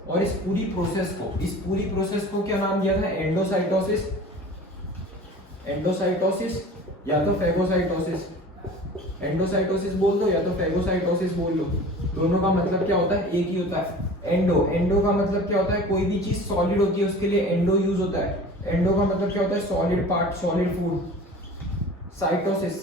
और इस पूरी प्रोसेस को क्या नाम दिया था, एंडोसाइटोसिस, एंडोसाइटोसिस या तो फेगोसाइटोसिस। एंडोसाइटोसिस बोल दो या तो फेगोसाइटोसिस बोल लो, दोनों का मतलब क्या होता है, एक ही होता है। एंडो का मतलब क्या होता है, कोई भी चीज सॉलिड होती है उसके लिए एंडो यूज होता है। एंडो का मतलब क्या होता है, solid part, solid food. Cytosis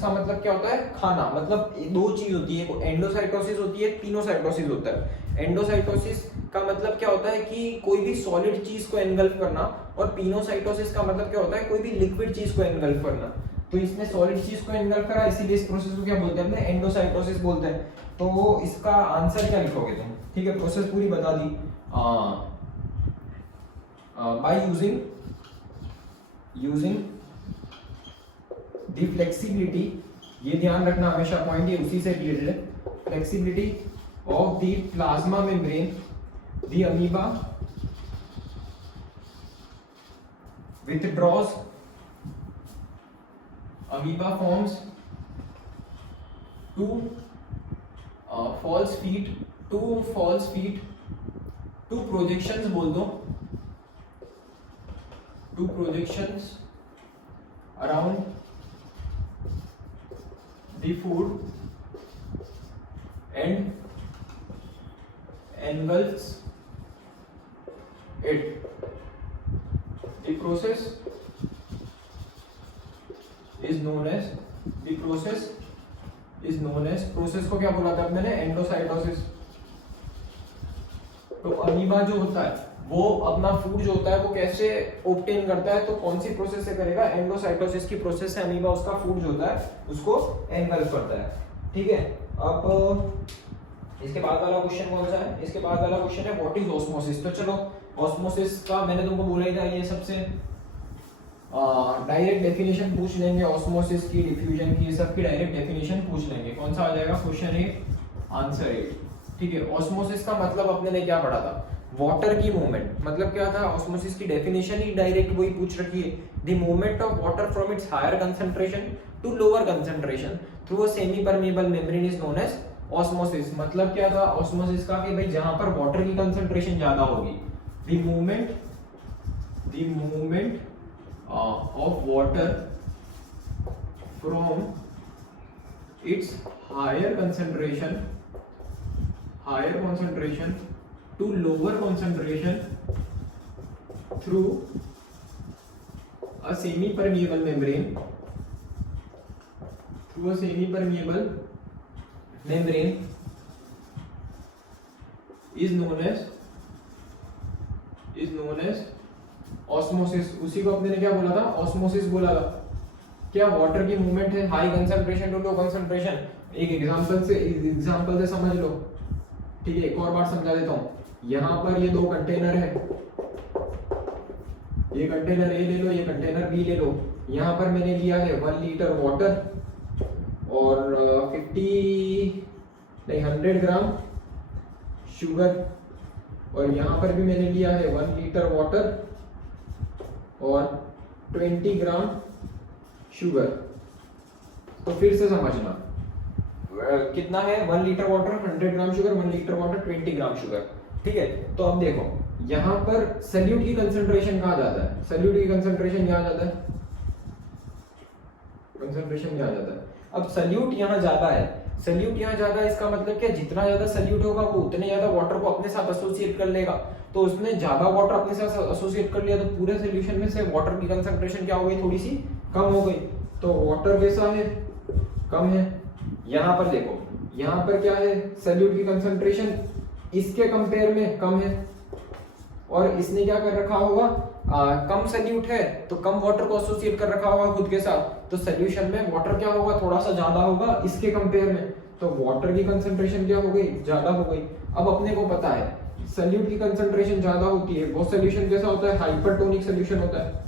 का मतलब क्या होता है, खाना। मतलब दो चीज होती है, एंडोसाइटोसिस होती है, पिनोसाइटोसिस होता है। एंडोसाइटोसिस का मतलब क्या होता है कि कोई भी सॉलिड चीज को एनगल्फ करना, और पिनोसाइटोसिस का मतलब क्या होता है, कोई भी लिक्विड चीज को एनगल्फ करना। तो इसने सॉलिड चीज को एनगल्फ करा, इसीलिए इस प्रोसेस को क्या बोलते हैं, अपने एंडोसाइटोसिस बोलते हैं। तो इसका आंसर क्या लिखोगे तुम, ठीक है, प्रोसेस पूरी बता दी। बाय यूजिंग द फ्लेक्सिबिलिटी, ये ध्यान रखना हमेशा पॉइंट, ये उसी से रिलेटेड है। Flexibility of the plasma membrane, the amoeba withdraws, amoeba forms two false feet, two projections बोल दो, two projections around the food and engulfs it. The process is known as, process को क्या बोला था मैंने, एंडोसाइटोसिस। तो अमीबा जो होता है वो अपना फूड जो होता है वो कैसे ऑब्टेन करता है, तो कौन सी प्रोसेस से करेगा, एंडोसाइटोसिस की प्रोसेस से अमीबा उसका फूड जो होता है उसको एनगल्फ करता है। ठीक है, अब इसके बाद वाला क्वेश्चन कौन सा है, इसके बाद वाला क्वेश्चन है व्हाट इज ऑस्मोसिस। तो चलो ऑस्मोसिस का मैंने तुमको बोला ही था, ये सबसे डायरेक्ट डेफिनेशन पूछ लेंगे, ऑस्मोसिस की, डिफ्यूजन की, सबकी डायरेक्ट डेफिनेशन पूछ लेंगे। कौन सा आ जाएगा, क्वेश्चन 8 आंसर 8। ठीक है, ऑस्मोसिस का मतलब अपने ने क्या पढ़ा था, वाटर की मूवमेंट। मतलब क्या था, ऑस्मोसिस की डेफिनेशन ही डायरेक्ट वही पूछ रखी है, the movement of water from its higher concentration to lower concentration through a semi permeable membrane is known as osmosis. मतलब क्या था ऑस्मोसिस का, कि भाई जहां पर वाटर की कंसंट्रेशन ज्यादा होगी, the movement of water from its higher concentration to lower concentration through a semi permeable membrane, is known as osmosis. उसी को अपने ने क्या बोला था, ऑस्मोसिस बोला था। क्या वाटर की मूवमेंट है high concentration to low concentration. एक एग्जांपल से समझ लो। ठीक है, एक और बार समझा देता हूं। यहाँ पर ये दो कंटेनर है, ये कंटेनर ए ले लो, ये कंटेनर बी ले लो। यहाँ पर मैंने लिया है 1 लीटर वाटर और 100 ग्राम शुगर, और यहाँ पर भी मैंने लिया है 1 लीटर वाटर और 20 ग्राम शुगर। तो फिर से समझना, कितना है, 1 litre water 100 gram sugar, 1 litre water 20 gram sugar. ठीक है, तो अब देखो यहाँ पर सल्यूट की कंसंट्रेशन कहाँ जाता है, सल्यूट की कंसंट्रेशन यहाँ जाता है, अब सल्यूट यहाँ ज्यादा है, इसका मतलब क्या, जितना ज्यादा सल्यूट होगा वो उतने ज्यादा वाटर को अपने साथ एसोसिएट कर लेगा। तो उसने ज्यादा वाटर अपने साथ एसोसिएट कर लिया, तो पूरे सोल्यूशन में से वाटर की कंसंट्रेशन क्या हो गई, थोड़ी सी कम हो गई। तो वाटर कैसा है, कम है। यहाँ पर देखो, यहाँ पर क्या है, सल्यूट की कंसंट्रेशन इसके कंपेयर में कम है, और इसने क्या कर रखा होगा, कम सल्यूट है तो कम वाटर को एसोसिएट कर रखा होगा खुद के साथ, तो सोल्यूशन में वाटर क्या होगा, थोड़ा सा ज्यादा होगा इसके कंपेयर में, तो वाटर की कंसंट्रेशन क्या हो गई, ज्यादा हो गई। अब अपने को पता है सॉल्यूट की कंसंट्रेशन ज्यादा होती है वो सॉल्यूशन कैसा होता है, हाइपरटोनिक सॉल्यूशन होता है।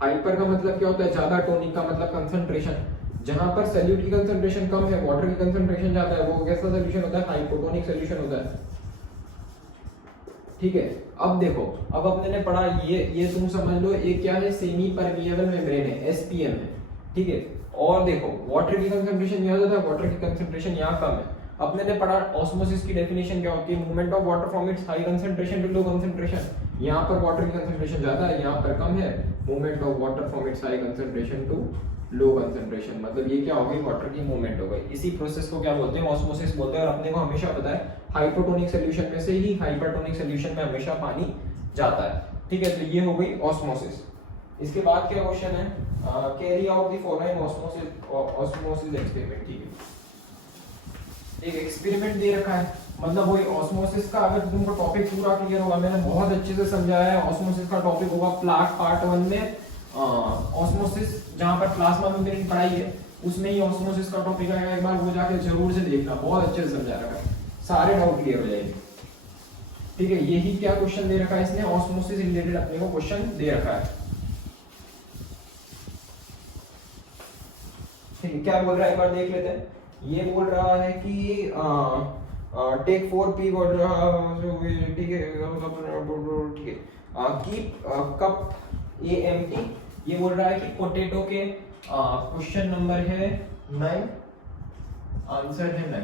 हाइपर का मतलब क्या होता है, ज्यादा, टोनिक का मतलब कंसंट्रेशन। जहां पर सॉल्यूट की कंसंट्रेशन कम है, वाटर की कंसंट्रेशन ज्यादा है, वो कैसा सॉल्यूशन होता है, हाइपोटोनिक सॉल्यूशन होता है। ठीक है, अब देखो, अब अपने ने पढ़ा ये तुम समझ लो, ये क्या है, सेमी परमिएबल मेम्ब्रेन है, एसपीएम है। ठीक है, और देखो वाटर की कंसंट्रेशन यहाँ ज्यादा है, वाटर की कंसंट्रेशन यहाँ कम है। अपने ने पढ़ा ऑस्मोसिस की डेफिनेशन क्या होती है, movement of water from its high concentration to low concentration. यहाँ पर वाटर की कंसंट्रेशन ज्यादा है, यहाँ पर कम है, movement of water from its high concentration to low concentration, मतलब ये क्या हो गई, वाटर की मूवमेंट हो गई। इसी प्रोसेस को क्या बोलते हैं, ऑस्मोसिस बोलते हैं। और अपने को हमेशा पता है हाइपोटोनिक सॉल्यूशन में से ही हाइपरटोनिक सॉल्यूशन में हमेशा पानी जाता है। ठीक है, तो ये हो गई ऑस्मोसिस। इसके बाद क्या क्वेश्चन है, carry out the following osmosis experiment. ठीक है, एक एक्सपेरिमेंट दे रखा है, मतलब वही ऑस्मोसिस का, अगर तुमको टॉपिक पूरा क्लियर होगा, मैंने बहुत अच्छे से समझाया है। ऑस्मोसिस का टॉपिक होगा प्लाक पार्ट 1 में, ऑस्मोसिस जहां पर प्लाज्मा मेम्ब्रेन पढ़ाई है उसमें ही ऑस्मोसिस का टॉपिक आएगा, एक बार वो जाके जरूर से देखना, बहुत अच्छे से समझा रखा है, सारे डाउट क्लियर हो जाएंगे। ठीक है, यही क्या क्वेश्चन दे रखा है इसने, ऑस्मोसिस रिलेटेड अपने को क्वेश्चन दे रखा है। ठीक है, क्या बोल रहा है एक बार देख लेते हैं। ये बोल रहा है कि टेक 4p बोल रहा है, ठीक है, ठीक है, कीप कप ए एम्प्टी। ये बोल रहा है कि पोटैटो के क्वेश्चन नंबर है 9, आंसर है 9।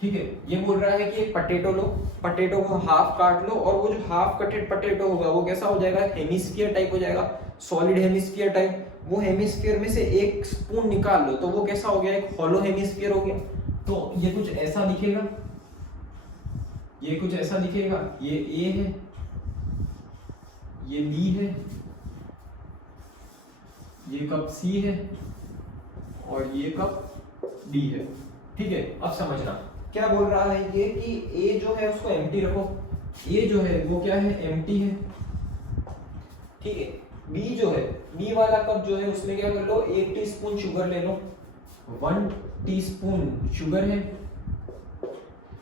ठीक है, ये बोल रहा है कि एक पोटैटो लो, पोटैटो को हाफ काट लो, और वो जो हाफ कटेड पोटैटो होगा वो कैसा हो जाएगा, हेमिस्फीयर टाइप हो जाएगा, सॉलिड हेमिस्फीयर टाइप। वो हेमिस्फीयर में से एक स्पून निकाल लो तो वो कैसा हो गया, एक हॉलो हेमिस्फीयर हो गया। तो ये कुछ ऐसा दिखेगा, ये कुछ ऐसा दिखेगा, ये ए है, ये बी है, ये कप सी है, और ये कप डी है। ठीक है, अब समझना क्या बोल रहा है ये, कि ए जो है उसको एम्प्टी रखो, ए जो है वो क्या है, एम्प्टी है। ठीक है, बी जो है, बी वाला कप जो है उसमें क्या कर लो, 1 टीस्पून शुगर ले लो, 1 टीस्पून शुगर है,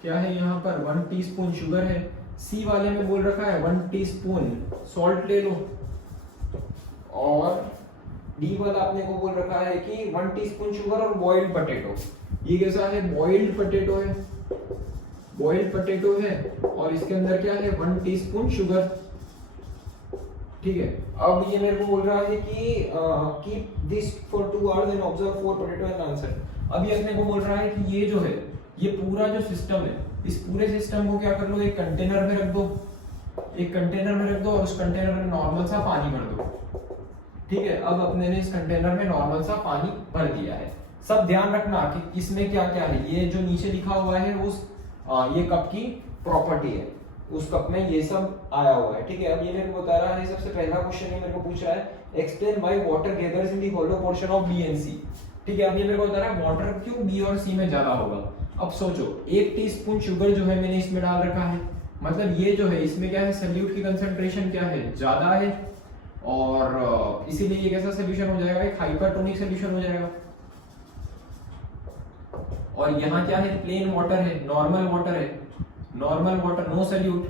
क्या है यहाँ पर 1 टीस्पून शुगर है। सी वाले में बोल रखा है 1 टीस्पून सॉल्ट ले लो, और डी वाला अपने को बोल रखा है कि 1 टीस्पून शुगर और बॉइल्ड पोटैटो। ये कैसा है, बॉइल्ड पोटैटो है, बॉइल्ड पोटैटो है, और इसके अंदर क्या है, 1 टीस्पून शुगर। ठीक है, अब ये मेरे को बोल रहा है कि keep this for 2 hours and observe 4 potato and answer. अब ये अपने को बोल रहा है कि ये जो है, ये पूरा जो सिस्टम है, इस पूरे सिस्टम को क्या कर लो, एक कंटेनर में रख दो, एक कंटेनर में रख दो, और उस कंटेनर में नॉर्मल सा पानी भर दो। ठीक है, अब अपने ने इस कंटेनर में नॉर्मल सा पानी भर दिया है। सब ध्यान रखना कि किसमें क्या क्या है, ये जो नीचे लिखा हुआ है उस ये कप की प्रॉपर्टी है, उस कप में ये सब आया हुआ है। ठीक है, अब ये मेरे को बता रहा है, सबसे पहला क्वेश्चन ये मेरे को पूछ रहा है, explain why water gathers in the hollow portion of B and C. ठीक है, अब ये मेरे को बता रहा है वाटर क्यों बी और सी में ज्यादा होगा। अब सोचो, 1 टीस्पून शुगर जो है मैंने इसमें डाल रखा है, मतलब ये जो है इसमें क्या है, सॉल्यूट की कंसंट्रेशन क्या है, ज्यादा है, और इसीलिए ये कैसा सॉल्यूशन हो जाएगा, एक हाइपरटोनिक सॉल्यूशन हो जाएगा। और यहाँ क्या है, प्लेन वाटर है, नॉर्मल वाटर है, normal water, no solute,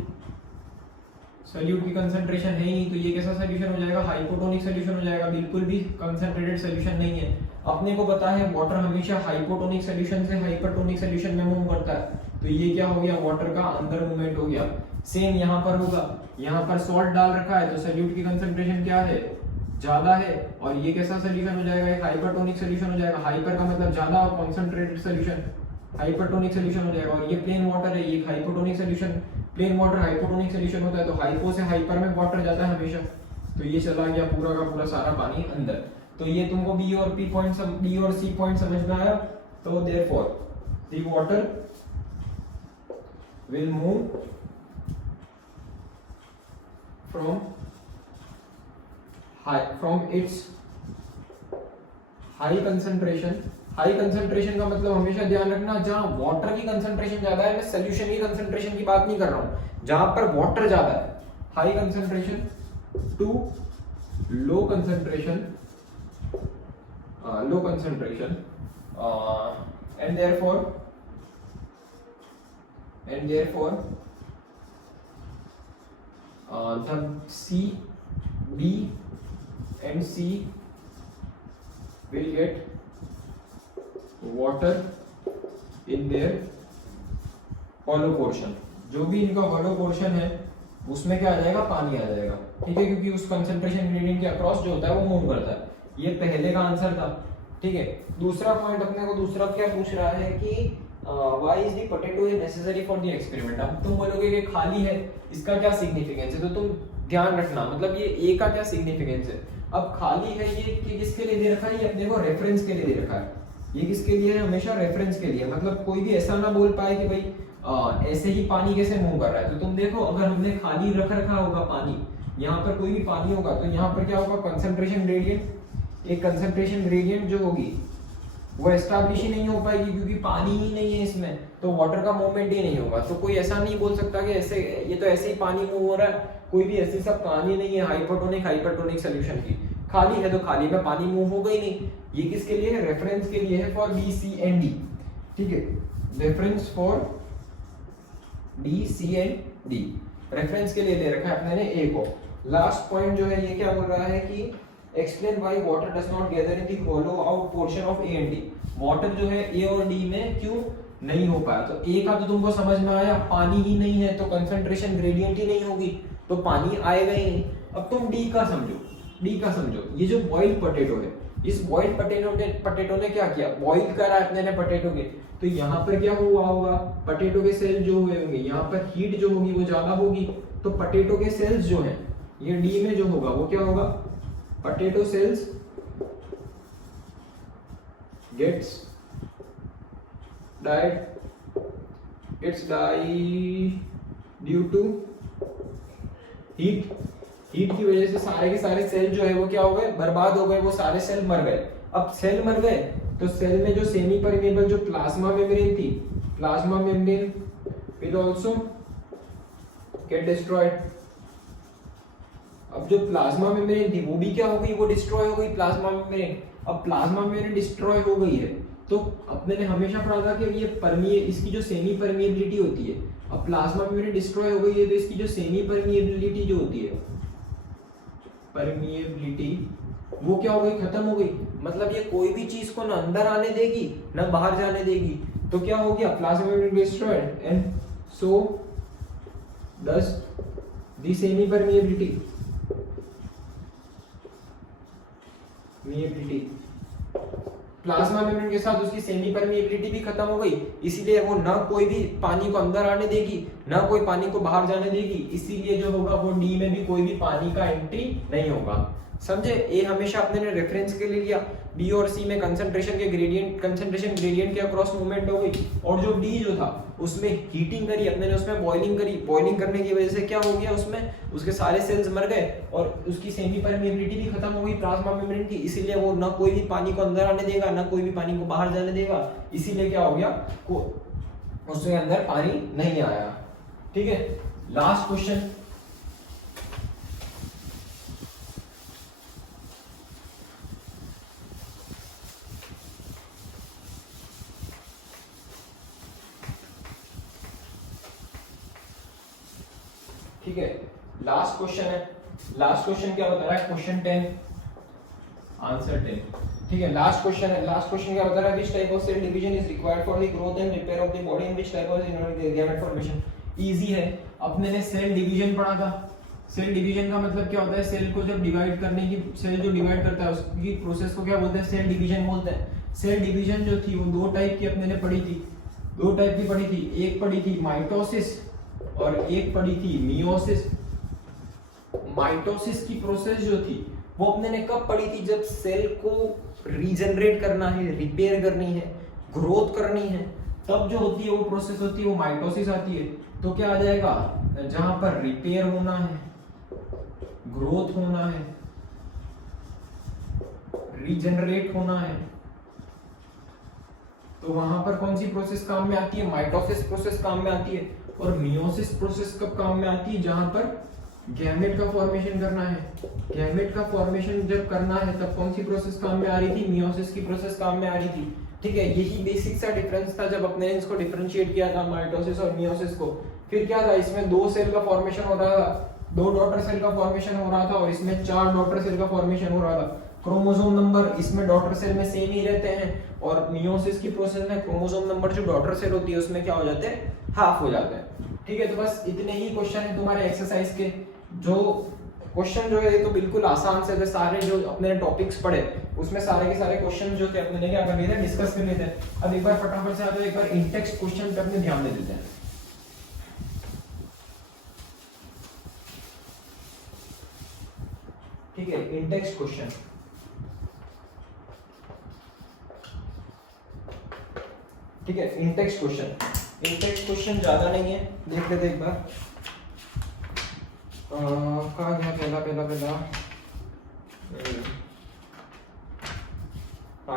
solute की कंसंट्रेशन है ही, तो ये कैसा सॉल्यूशन हो जाएगा, हाइपोटोनिक सॉल्यूशन हो जाएगा, बिल्कुल भी कंसंट्रेटेड सॉल्यूशन नहीं है। अपने को पता है वाटर हमेशा हाइपोटोनिक सॉल्यूशन से हाइपरटोनिक सॉल्यूशन में मूव करता है, तो ये क्या हो गया, वाटर का अंदर मूवमेंट हो गया। सेम यहाँ पर होगा, यहाँ पर सॉल्ट डाल रखा है तो सॉल्यूट की कंसंट्रेशन क्या है, ज्यादा है, और ये कैसा सॉल्यूशन हो जाएगा, एक हाइपरटोनिक सॉल्यूशन हो जाएगा। हाइपर का मतलब ज्यादा, और कॉन्सेंट्रेटेड सॉल्यूशन हाइपरटोनिक सॉल्यूशन हो जाएगा। और ये प्लेन वाटर है, ये hypotonic solution, plain water hypotonic solution होता है, तो हाइपो से हाइपर में वाटर जाता है हमेशा, तो ये चला गया पूरा का पूरा सारा पानी अंदर। तो ये तुमको बी और पी पॉइंट, बी और सी पॉइंट समझ में आया। तो therefore the water will move from its high concentration। High concentration का मतलब हमेशा ध्यान रखना, जहां वाटर की कंसंट्रेशन ज्यादा है, मैं सॉल्यूशन की कंसंट्रेशन की बात नहीं कर रहा हूं, जहां पर वाटर ज्यादा है, high concentration to low concentration, low concentration, and therefore मतलब C, B and C will get water in their hollow portion. जो भी इनका hollow portion है उसमें क्या आ जाएगा, पानी आ जाएगा, ठीक है, क्योंकि उस कंसंट्रेशन ग्रेडियंट के अक्रॉस जो होता है वो मूव करता है। ये पहले का आंसर था, ठीक है। दूसरा पॉइंट अपने को दूसरा क्या पूछ रहा है कि why is the potato is necessary for the experiment. अब तुम बोलोगे कि खाली है, इसका क्या सिग्निफिकेंस है, तो तुम ध्यान रखना, मतलब ये ए का क्या सिग्निफिकेंस है। अब खाली है ये किसके लिए दे रखा है, ये अपने को रेफरेंस के लिए दे रखा है। ये किसके लिए है, हमेशा रेफरेंस के लिए, मतलब कोई भी ऐसा ना बोल पाए कि भाई ऐसे ही पानी कैसे मूव कर रहा है। तो तुम देखो, अगर हमने खाली रख रखा होगा पानी, यहाँ पर कोई भी पानी होगा तो यहाँ पर क्या होगा, कंसंट्रेशन ग्रेडियंट, एक कंसंट्रेशन ग्रेडियंट जो होगी वो एस्टैब्लिश ही नहीं हो पाएगी, क्योंकि पानी ही नहीं है इसमें, तो वाटर का मूवमेंट ही नहीं होगा। तो कोई ऐसा नहीं बोल सकता कि ऐसे ये तो ऐसे ही पानी मूव हो रहा है, कोई भी ऐसी सब कहानी नहीं है हाइपरटोनिक सोल्यूशन की। खाली है तो खाली में पानी मूव होगा ही नहीं। ये किसके लिए है, रेफरेंस के लिए है, for B C and D, ठीक है, reference for B C and D, reference के लिए ले रखा है अपने ने ए को। लास्ट पॉइंट जो है ये क्या बोल रहा है कि explain why water does not gather in the hollow out portion of A and D. Water जो है ए और डी में क्यों नहीं हो पाया। तो ए का तो तुमको समझ में आया, पानी ही नहीं है तो कंसंट्रेशन ग्रेडियंट ही नहीं होगी, तो पानी आएगा ही नहीं। अब तुम डी का समझो, डी का समझो, ये जो बॉइल्ड पोटैटो है, इस बॉइल्ड पोटैटो ने क्या किया, बॉइल करा अपने ने पोटैटो के, तो यहाँ पर क्या हुआ होगा, पोटैटो के सेल जो हुए होंगे, यहाँ पर हीट जो होगी वो ज्यादा होगी, तो पोटैटो के सेल्स जो है ये डी में जो होगा वो क्या होगा, potato cells gets died due to heat की वजह से सारे के सारे सेल जो है वो क्या हो गए, बर्बाद हो गए, वो सारे सेल मर गए। अब सेल मर गए तो सेल में जो सेमी परमेबल जो प्लाज्मा मेम्ब्रेन थी, plasma membrane will also get destroyed. अब जो प्लाज्मा मेम्ब्रेन थी वो भी क्या हो गई, वो डिस्ट्रॉय हो गई प्लाज्मा मेम्ब्रेन। अब प्लाज्मा मेम्ब्रेन डिस्ट्रॉय हो गई है तो अपने ने हमेशा पढ़ा था कि ये इसकी जो सेमी परमिएबिलिटी होती है, अब प्लाज्मा मेम्ब्रेन डिस्ट्रॉय हो गई है तो इसकी जो सेमी परमिएबिलिटी जो होती है, परमिएबिलिटी वो क्या हो गई, खत्म हो गई। मतलब ये कोई भी चीज को ना अंदर आने देगी ना बाहर जाने देगी, तो क्या हो गया, plasma membrane destroyed and so does the semi permeability plasma membrane के साथ उसकी सेमी परमिएबिलिटी भी खत्म हो गई, इसीलिए वो ना कोई भी पानी को अंदर आने देगी ना कोई पानी को बाहर जाने देगी, इसीलिए जो होगा वो डी में भी कोई भी पानी का एंट्री नहीं होगा। समझे, ए हमेशा अपने ने रेफरेंस के लिए लिया, बी और सी में कंसंट्रेशन ग्रेडियंट के अक्रॉस मूवमेंट हो गई, और जो डी जो था उसमें हीटिंग करी अपने ने, उसमें बॉइलिंग करी, बॉइलिंग करने की वजह से क्या हो गया, उसमें उसके सारे सेल्स मर गए और उसकी सेमी परमिएबिलिटी भी खत्म हो गई प्लाज्मा मेम्ब्रेन की, इसीलिए वो ना कोई भी पानी को अंदर आने देगा ना कोई भी पानी को बाहर जाने देगा, इसीलिए क्या हो गया, उसके अंदर पानी नहीं आया। ठीक है, लास्ट क्वेश्चन, ठीक है, लास्ट क्वेश्चन है। लास्ट क्वेश्चन क्या बता रहा है, क्वेश्चन 10 आंसर 10। ठीक है, लास्ट क्वेश्चन है। लास्ट क्वेश्चन क्या बता रहा है, which type of cell division is required for the growth and repair of the body in which type of gamete formation. Easy है, अपने ने सेल डिवीजन पढ़ा था। सेल डिवीजन का मतलब क्या होता है, सेल को जब डिवाइड करने की, सेल जो डिवाइड करता है उसकी प्रोसेस को क्या बोलते हैं, सेल डिवीजन बोलते हैं। सेल डिवीजन जो थी वो दो टाइप की अपने ने पढ़ी थी, दो टाइप की पढ़ी थी, एक पढ़ी थी माइटोसिस और एक पढ़ी थी मियोसिस। माइटोसिस की प्रोसेस जो थी वो अपने ने कब पढ़ी थी, जब सेल को रीजनरेट करना है, रिपेयर करनी है, ग्रोथ करनी है, तब जो होती है वो प्रोसेस होती है वो माइटोसिस आती है। तो क्या आ जाएगा, जहां पर रिपेयर होना है, ग्रोथ होना है, रीजनरेट होना है, तो वहां पर कौन सी प्रोसेस काम में आती है, माइटोसिस प्रोसेस काम में आती है। और मियोसिस प्रोसेस कब काम में आती है, जहां पर गैमेट का फॉर्मेशन करना है। गैमेट का फॉर्मेशन जब करना है तब कौन सी प्रोसेस काम में आ रही थी, मियोसिस की प्रोसेस काम में आ रही थी। ठीक है, यही बेसिक सा डिफरेंस था जब अपने इसको डिफरेंशिएट किया था माइटोसिस और मियोसिस को। फिर क्या था, इसमें दो सेल का फॉर्मेशन हो रहा था, 2 डॉटर सेल का फॉर्मेशन हो रहा था और इसमें 4 डॉटर सेल का फॉर्मेशन हो रहा था। क्रोमोसोम नंबर इसमें डॉटर सेल में सेम ही रहते हैं और मियोसिस की प्रोसेस में क्रोमोसोम नंबर जो डॉटर सेल होती है उसमें क्या हो जाते हैं, हाफ हो जाते हैं। ठीक है, तो बस इतने ही क्वेश्चन है तुम्हारे एक्सरसाइज के। जो क्वेश्चन जो है ये तो बिल्कुल आसान से थे, सारे जो अपने टॉपिक्स पढ़े उसमें सारे के सारे क्वेश्चन जो थे अपने क्या कर लिए थे, डिस्कस कर लिए थे। अब एक बार फटाफट से आते एक बार इंटेक्स्ट क्वेश्चन पे अपने ध्यान दे देते हैं। ठीक है, इंटेक्स्ट क्वेश्चन। ठीक है, इंटेक्स्ट क्वेश्चन। इंटेक्स्ट क्वेश्चन ज्यादा नहीं है, देख लेते एक बार। कहाँ गया पहला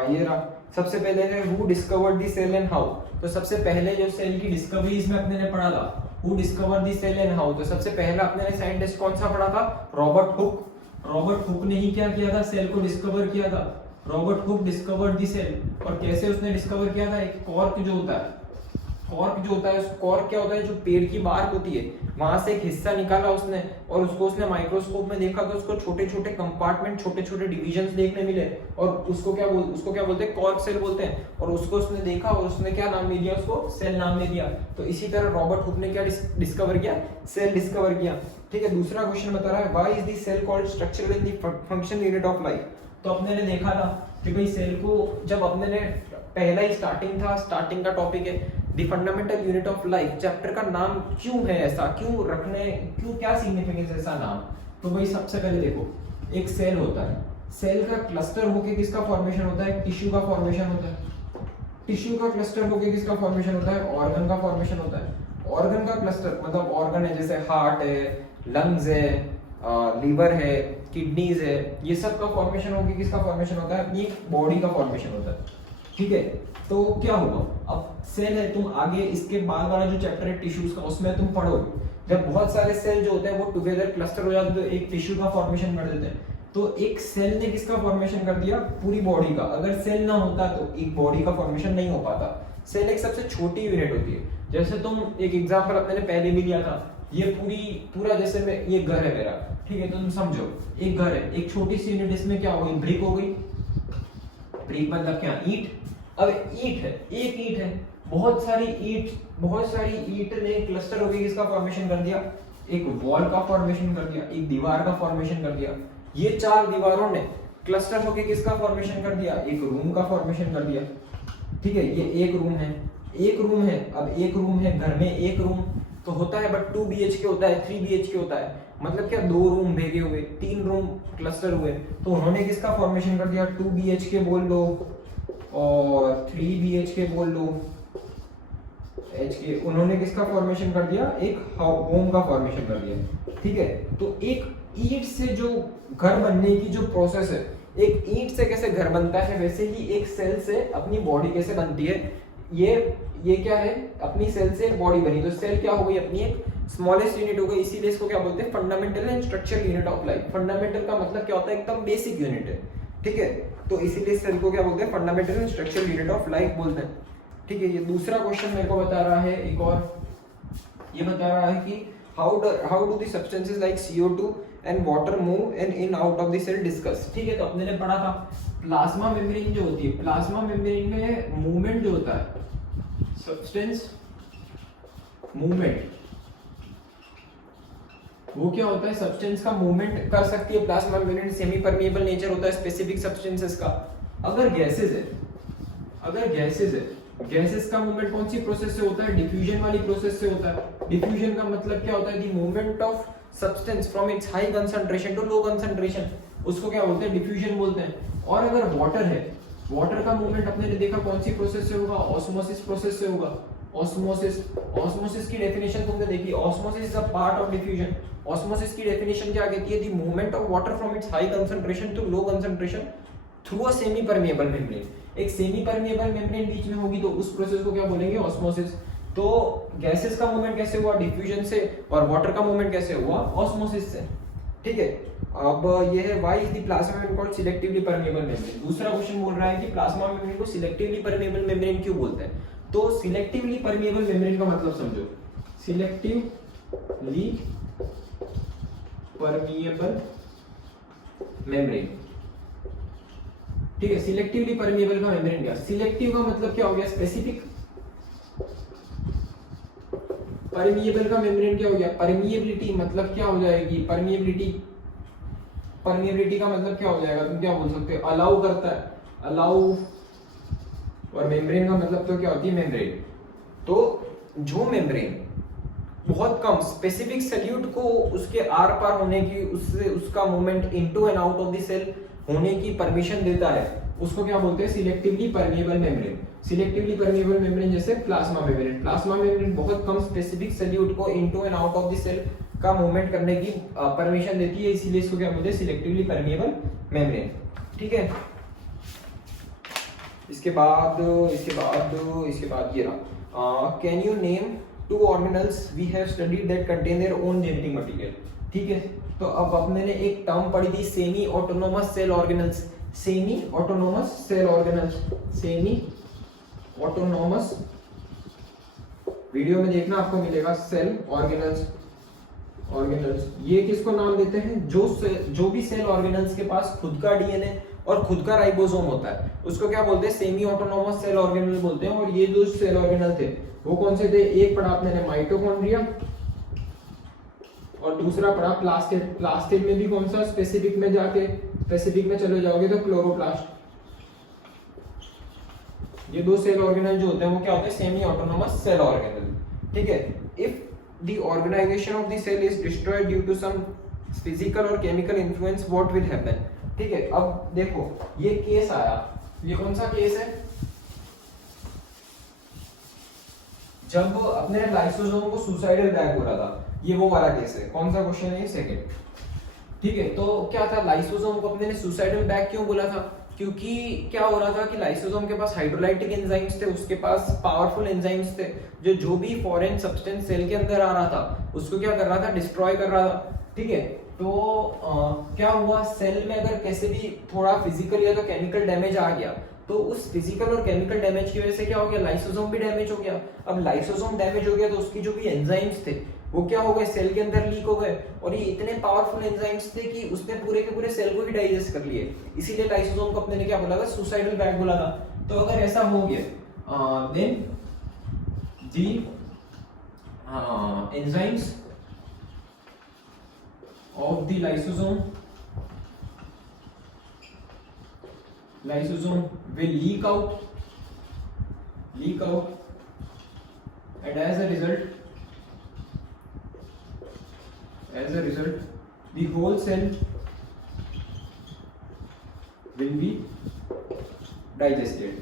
ये रहा। सबसे पहले है who discovered the cell and how. तो सबसे पहले जो सेल की डिस्कवरी इसमें अपने ने पढ़ा था, who discovered the cell and how. तो सबसे पहला अपने ने साइंटिस्ट कौन सा पढ़ा था, रॉबर्ट हुक। रॉबर्ट हुक ने ही क्या किया था, सेल को डिस्कवर किया था। Robert Hooke discovered the cell. और कैसे उसने डिस्कवर किया था, एक कॉर्क जो होता है, कॉर्क क्या होता है, जो पेड़ की बार्क होती है वहां से एक हिस्सा निकाला उसने और उसको उसने माइक्रोस्कोप में देखा तो उसको छोटे छोटे कंपार्टमेंट, छोटे छोटे डिविजन्स देखने मिले और उसको क्या बोलते हैं, कॉर्क सेल बोलते हैं। और उसको उसने देखा और उसने क्या नाम दे दिया, उसको सेल नाम दे दिया। तो इसी तरह रॉबर्ट हुक ने क्या डिस्कवर किया, सेल डिस्कवर किया। ठीक है, दूसरा क्वेश्चन बता रहा है why is the cell called structure in the function unit of life. तो अपने ने देखा था कि भाई सेल को जब अपने ने पहला ही स्टार्टिंग का टॉपिक है the fundamental unit of life. Chapter का नाम क्यों है ऐसा, क्यों क्या सिग्निफिकेंस है ऐसा नाम। तो भाई सबसे पहले देखो, एक सेल होता है, सेल का क्लस्टर होके किसका फॉर्मेशन होता है, टिश्यू का फॉर्मेशन होता है। टिश्यू का क्लस्टर होके किसका फॉर्मेशन होता है, ऑर्गन का फॉर्मेशन होता है। ऑर्गन का क्लस्टर मतलब ऑर्गन है जैसे हार्ट है, लंग्स है, लीवर है, किडनीज है, ये सब का फॉर्मेशन होके किसका फॉर्मेशन होता है, अपनी बॉडी का फॉर्मेशन होता है। ठीक है, तो क्या होगा, अब सेल है, तुम आगे इसके बाद वाला जो चैप्टर है टिश्यूज का उसमें तुम पढ़ोगे, जब बहुत सारे सेल जो होते हैं वो टुगेदर क्लस्टर हो जाते हैं तो एक टिश्यू का फॉर्मेशन कर देते हैं। तो एक सेल ने किसका फॉर्मेशन कर दिया, पूरी बॉडी का। अगर सेल ना होता तो एक बॉडी का फॉर्मेशन नहीं हो पाता। सेल एक सबसे छोटी यूनिट होती है। जैसे तुम एक एग्जांपल अपने ने पहले भी लिया था, ये पूरा जैसे मैं, ये घर है मेरा, ठीक है, तो तुम समझो एक घर है, एक छोटी सी यूनिट, इसमें क्या हो गई, ब्रिक हो गई। ब्रिक मतलब क्या, ईंट। अब ईंट है, एक ईंट है, बहुत सारी ईंट ने क्लस्टर होकर किसका फॉर्मेशन कर दिया, एक वॉल का फॉर्मेशन कर दिया, एक दीवार का फॉर्मेशन कर दिया। ये 4 दीवारों ने क्लस्टर होकर किसका फॉर्मेशन कर दिया, एक रूम का फॉर्मेशन कर दिया। ठीक है, ये एक रूम है। अब एक रूम है, घर में एक रूम तो होता है बट 2 BHK होता है, 3 BHK होता है, मतलब क्या 2 रूम भेगे हुए, 3 रूम क्लस्टर हुए। तो उन्होंने किसका फॉर्मेशन कर दिया, 2 BHK बोल लो और 3 BHK बोल लो, HK, उन्होंने किसका फॉर्मेशन कर दिया, एक होम का फॉर्मेशन कर दिया। ठीक है, तो एक ईंट से जो घर बनने की जो प्रोसेस है, एक ईंट से कैसे घर बनता है वैसे ही एक सेल से अपनी बॉडी कैसे बनती है। ये क्या है, अपनी सेल से एक बॉडी बनी, तो सेल क्या हो गई, अपनी एक स्मॉलेस्ट यूनिट हो गई। इसीलिए इसको क्या बोलते हैं, fundamental and structural unit of life. Fundamental का मतलब क्या होता है, एकदम बेसिक यूनिट है। ठीक है, तो इसीलिए सेल को क्या बोलते हैं, fundamental and structural unit of life बोलते हैं। ठीक है, ये दूसरा क्वेश्चन मेरे को बता रहा है, एक और ये बता रहा है कि how do the substances like CO2 and water move and in out of the cell, discuss. ठीक है, तो अपने ने पढ़ा था प्लाज्मा मेम्ब्रेन जो होती है, प्लाज्मा मेम्ब्रेन में मूवमेंट जो होता है, सब्सटेंस मूवमेंट, वो क्या होता है, सब्सटेंस का मूवमेंट कर सकती है plasma membrane. Semi permeable nature होता है स्पेसिफिक सब्सटेंसेस का। अगर गैसेस है, गैसेस का मूवमेंट कौन सी प्रोसेस से होता है, डिफ्यूजन वाली प्रोसेस से होता है। डिफ्यूजन का मतलब क्या होता है, the movement of substance from its high concentration to low concentration, उसको क्या बोलते हैं, डिफ्यूजन बोलते हैं। और अगर वाटर है, वाटर का मूवमेंट अपने ने देखा कौन सी प्रोसेस से होगा, ऑस्मोसिस प्रोसेस से होगा। ऑस्मोसिस की डेफिनेशन तुमने देखी, osmosis is a part of diffusion. Osmosis की डेफिनेशन क्या कहती है, the movement of water from its high concentration to low concentration through a semi permeable membrane. एक सेमी परमिएबल मेम्ब्रेन बीच में होगी तो उस प्रोसेस को क्या बोलेंगे, ऑस्मोसिस। तो गैसेस का मूवमेंट कैसे हुआ, डिफ्यूजन से, और वाटर का मूवमेंट कैसे हुआ, ऑस्मोसिस से। ठीक है, अब ये है why is the plasma membrane called selectively permeable membrane. दूसरा क्वेश्चन बोल रहा है कि प्लाज्मा मेम्ब्रेन को सिलेक्टिवली परमिएबल मेम्ब्रेन क्यों बोलते हैं। तो सिलेक्टिवली परमिएबल मेम्ब्रेन का मतलब समझो, सिलेक्टिवली परमिएबल मेम्ब्रेन। ठीक है, सिलेक्टिवली परमिएबल का मेम्ब्रेन क्या, सिलेक्टिव का मतलब क्या हो गया, स्पेसिफिक। परमिएबल का मेम्ब्रेन क्या हो गया, परमिएबिलिटी मतलब क्या हो जाएगी, परमिएबिलिटी। परमिएबिलिटी का मतलब क्या हो जाएगा, तुम क्या बोल सकते हो, अलाउ करता है, अलाउ। और मेम्ब्रेन का मतलब तो क्या होती है, मेम्ब्रेन। तो जो मेम्ब्रेन बहुत कम स्पेसिफिक सैल्यूट को उसके आर पार होने की, उससे उसका movement into and out of the cell होने की परमिशन देता है, उसको क्या बोलते हैं, selectively permeable membrane. Selectively permeable membrane जैसे प्लाज्मा मेम्ब्रेन। प्लाज्मा मेम्ब्रेन बहुत कम स्पेसिफिक सैल्यूट को into and out of the cell का मूवमेंट करने की परमिशन देती है, इसीलिए इसको क्या बोलते हैं, सिलेक्टिवली परमिएबल मेम्ब्रेन। ठीक है, इसके बाद ये रहा, can you name two organelles we have studied that contain their own genetic material. ठीक है, तो अब अपने ने एक टर्म पढ़ी थी, semi autonomous cell organelles. Semi autonomous cell organelles, semi autonomous, video में देखना आपको मिलेगा, सेल ऑर्गेनल्स। ऑर्गेनल्स ये किसको नाम देते हैं, जो भी सेल ऑर्गेनल्स के पास खुद का डीएनए और खुद का राइबोसोम होता है, उसको क्या बोलते हैं, सेमी ऑटोनोमस सेल ऑर्गेनल बोलते हैं। और ये जो सेल ऑर्गेनल थे वो कौन से थे, एक पढ़ा आपने माइटोकॉन्ड्रिया और दूसरा पढ़ा प्लास्टिड। प्लास्टिड में भी कौन सा, स्पेसिफिक में जाके, स्पेसिफिक में चले जाओगे तो क्लोरोप्लास्ट। ये दो सेल ऑर्गेनल जो होते हैं वो क्या होते हैं, सेमी ऑटोनोमस सेल ऑर्गेनल। ठीक है, if the organisation of the cell is destroyed due to some physical और chemical influence, what will happen. ठीक है, अब देखो ये केस आया, ये कौन सा केस है, जब अपने लाइसोसोम को सुसाइडल बैग बोला था, ये वो वाला केस है। कौन सा क्वेश्चन है ये, सेकंड। ठीक है, तो क्या था, लाइसोसोम को अपने ने सुसाइडल बैग क्यों बोला था, क्योंकि क्या हो रहा था कि लाइसोसोम के पास हाइड्रोलाइटिक एंजाइम्स थे, उसके पास पावरफुल एंजाइम्स थे, जो भी फॉरेन सब्सटेंस सेल के अंदर आ रहा था उसको क्या कर रहा था, डिस्ट्रॉय कर रहा था। ठीक है, तो क्या हुआ, सेल में अगर कैसे भी थोड़ा फिजिकल या तो केमिकल डैमेज आ गया, तो उस फिजिकल और केमिकल डैमेज की वजह से क्या हो गया, लाइसोसोम भी डैमेज हो गया। अब लाइसोसोम डैमेज हो गया तो उसकी जो भी एंजाइम्स थे वो क्या हो गए, सेल के अंदर लीक हो गए, और ये इतने पावरफुल एंजाइम्स थे कि उसने पूरे के पूरे सेल को ही डाइजेस्ट कर लिए, इसीलिए लाइसोसोम को अपने ने क्या बोला था, सुसाइडल बैग बोला था। तो अगर ऐसा हो गया then the enzymes of the lysosome will leak out and as a result the whole cell will be digested।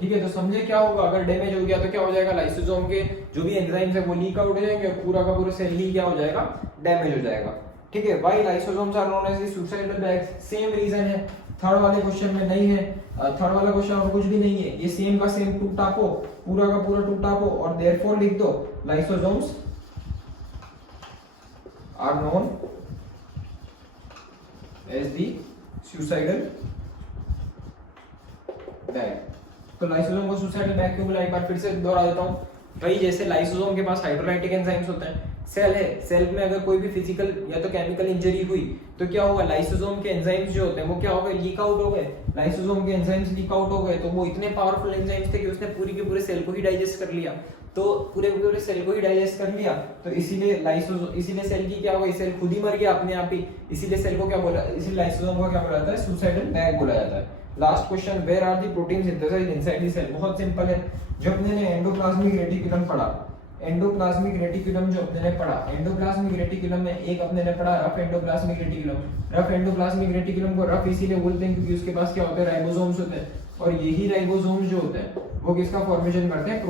ठीक है, तो समझे क्या होगा, अगर डैमेज हो गया तो क्या हो जाएगा, लाइसोसोम के जो भी एंजाइम्स है वो लीक आउट हो जाएंगे और पूरा का पूरा सेल ही क्या हो जाएगा, डैमेज हो जाएगा। ठीक है, why lysosomes are known as the suicidal bags, same reason है, थर्ड वाले क्वेश्चन में नहीं है। थर्ड वाला क्वेश्चन और कुछ भी नहीं है, ये सेम का सेम टू टापो, पूरा का पूरा टू टापो, और देयरफॉर लिख दो lysosomes are known as the suicidal bag. तो लाइसोसोम को सुसाइडल बैग क्यों बोला, एक बार फिर से दोहरा देता हूँ भाई। जैसे लाइसोसोम के पास हाइड्रोलाइटिक एंजाइम्स होते हैं, सेल है, सेल में अगर कोई भी फिजिकल या तो केमिकल इंजरी हुई तो क्या होगा, लाइसोसोम के एंजाइम्स जो होते हैं वो क्या हो गए, लीक आउट हो गए। लाइसोसोम के एंजाइम्स लीक आउट हो गए तो वो इतने पावरफुल एंजाइम्स थे कि उसने पूरी के पूरे सेल को ही डाइजेस्ट कर लिया। तो पूरे पूरे सेल को ही डाइजेस्ट कर लिया, तो इसीलिए सेल की क्या हो गई, सेल खुद ही मर गया अपने आप ही, इसीलिए सेल को क्या बोला, इसीलिए लाइसोसोम को क्या बोला जाता है, सुसाइडल बैग बोला जाता है। Last question, where are the protein synthesized inside the cell. बहुत सिंपल है, जो अपने ने एंडोप्लाज्मिक रेटिकुलम पढ़ा, एंडोप्लाज्मिक रेटिकुलम जो अपने ने पढ़ा, एंडोप्लाज्मिक रेटिकुलम में एक अपने ने पढ़ा rough endoplasmic reticulum. Rough endoplasmic reticulum को रफ इसीलिए बोलते हैं क्योंकि उसके पास क्या होता है, राइबोसोम्स होते हैं, और यही राइबोसोम्स जो होते हैं वो किसका फॉर्मेशन करते हैं,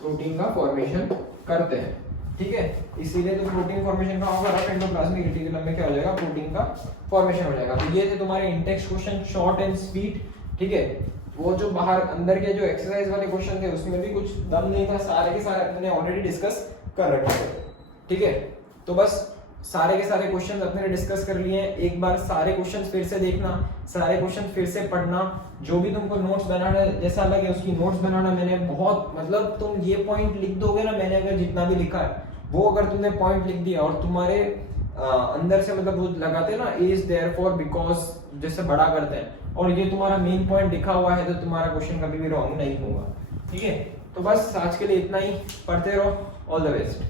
प्रोटीन का फॉर्मेशन करते हैं। ठीक है, इसीलिए तो प्रोटीन फॉर्मेशन का होगा, रफ एंडोप्लाज्मिक रेटिकुलम में क्या हो जाएगा, प्रोटीन का फॉर्मेशन हो जाएगा। तो ये थे तुम्हारे Intex question, short and sweet. ठीक है, वो जो बाहर अंदर के जो एक्सरसाइज वाले क्वेश्चन थे उसमें भी कुछ दम नहीं था, सारे के सारे अपने ऑलरेडी डिस्कस कर रखे थे। ठीक है, तो बस सारे के सारे क्वेश्चंस अपने डिस्कस कर लिए हैं। एक बार सारे क्वेश्चंस फिर से देखना, सारे क्वेश्चंस फिर से पढ़ना, जो भी तुमको नोट्स बनाना जैसा लगे उसकी नोट्स बनाना। मैंने बहुत मतलब तुम ये पॉइंट लिख दोगे ना, मैंने अगर जितना भी लिखा है वो अगर तुमने पॉइंट लिख दिया और तुम्हारे अंदर से मतलब वो लगाते हैं ना इज देयर फॉर बिकॉज, जैसे बड़ा करते हैं, और ये तुम्हारा मेन पॉइंट लिखा हुआ है, तो तुम्हारा क्वेश्चन कभी भी रॉन्ग नहीं होगा। ठीक है, तो बस आज के लिए इतना ही, पढ़ते रहो। All the best.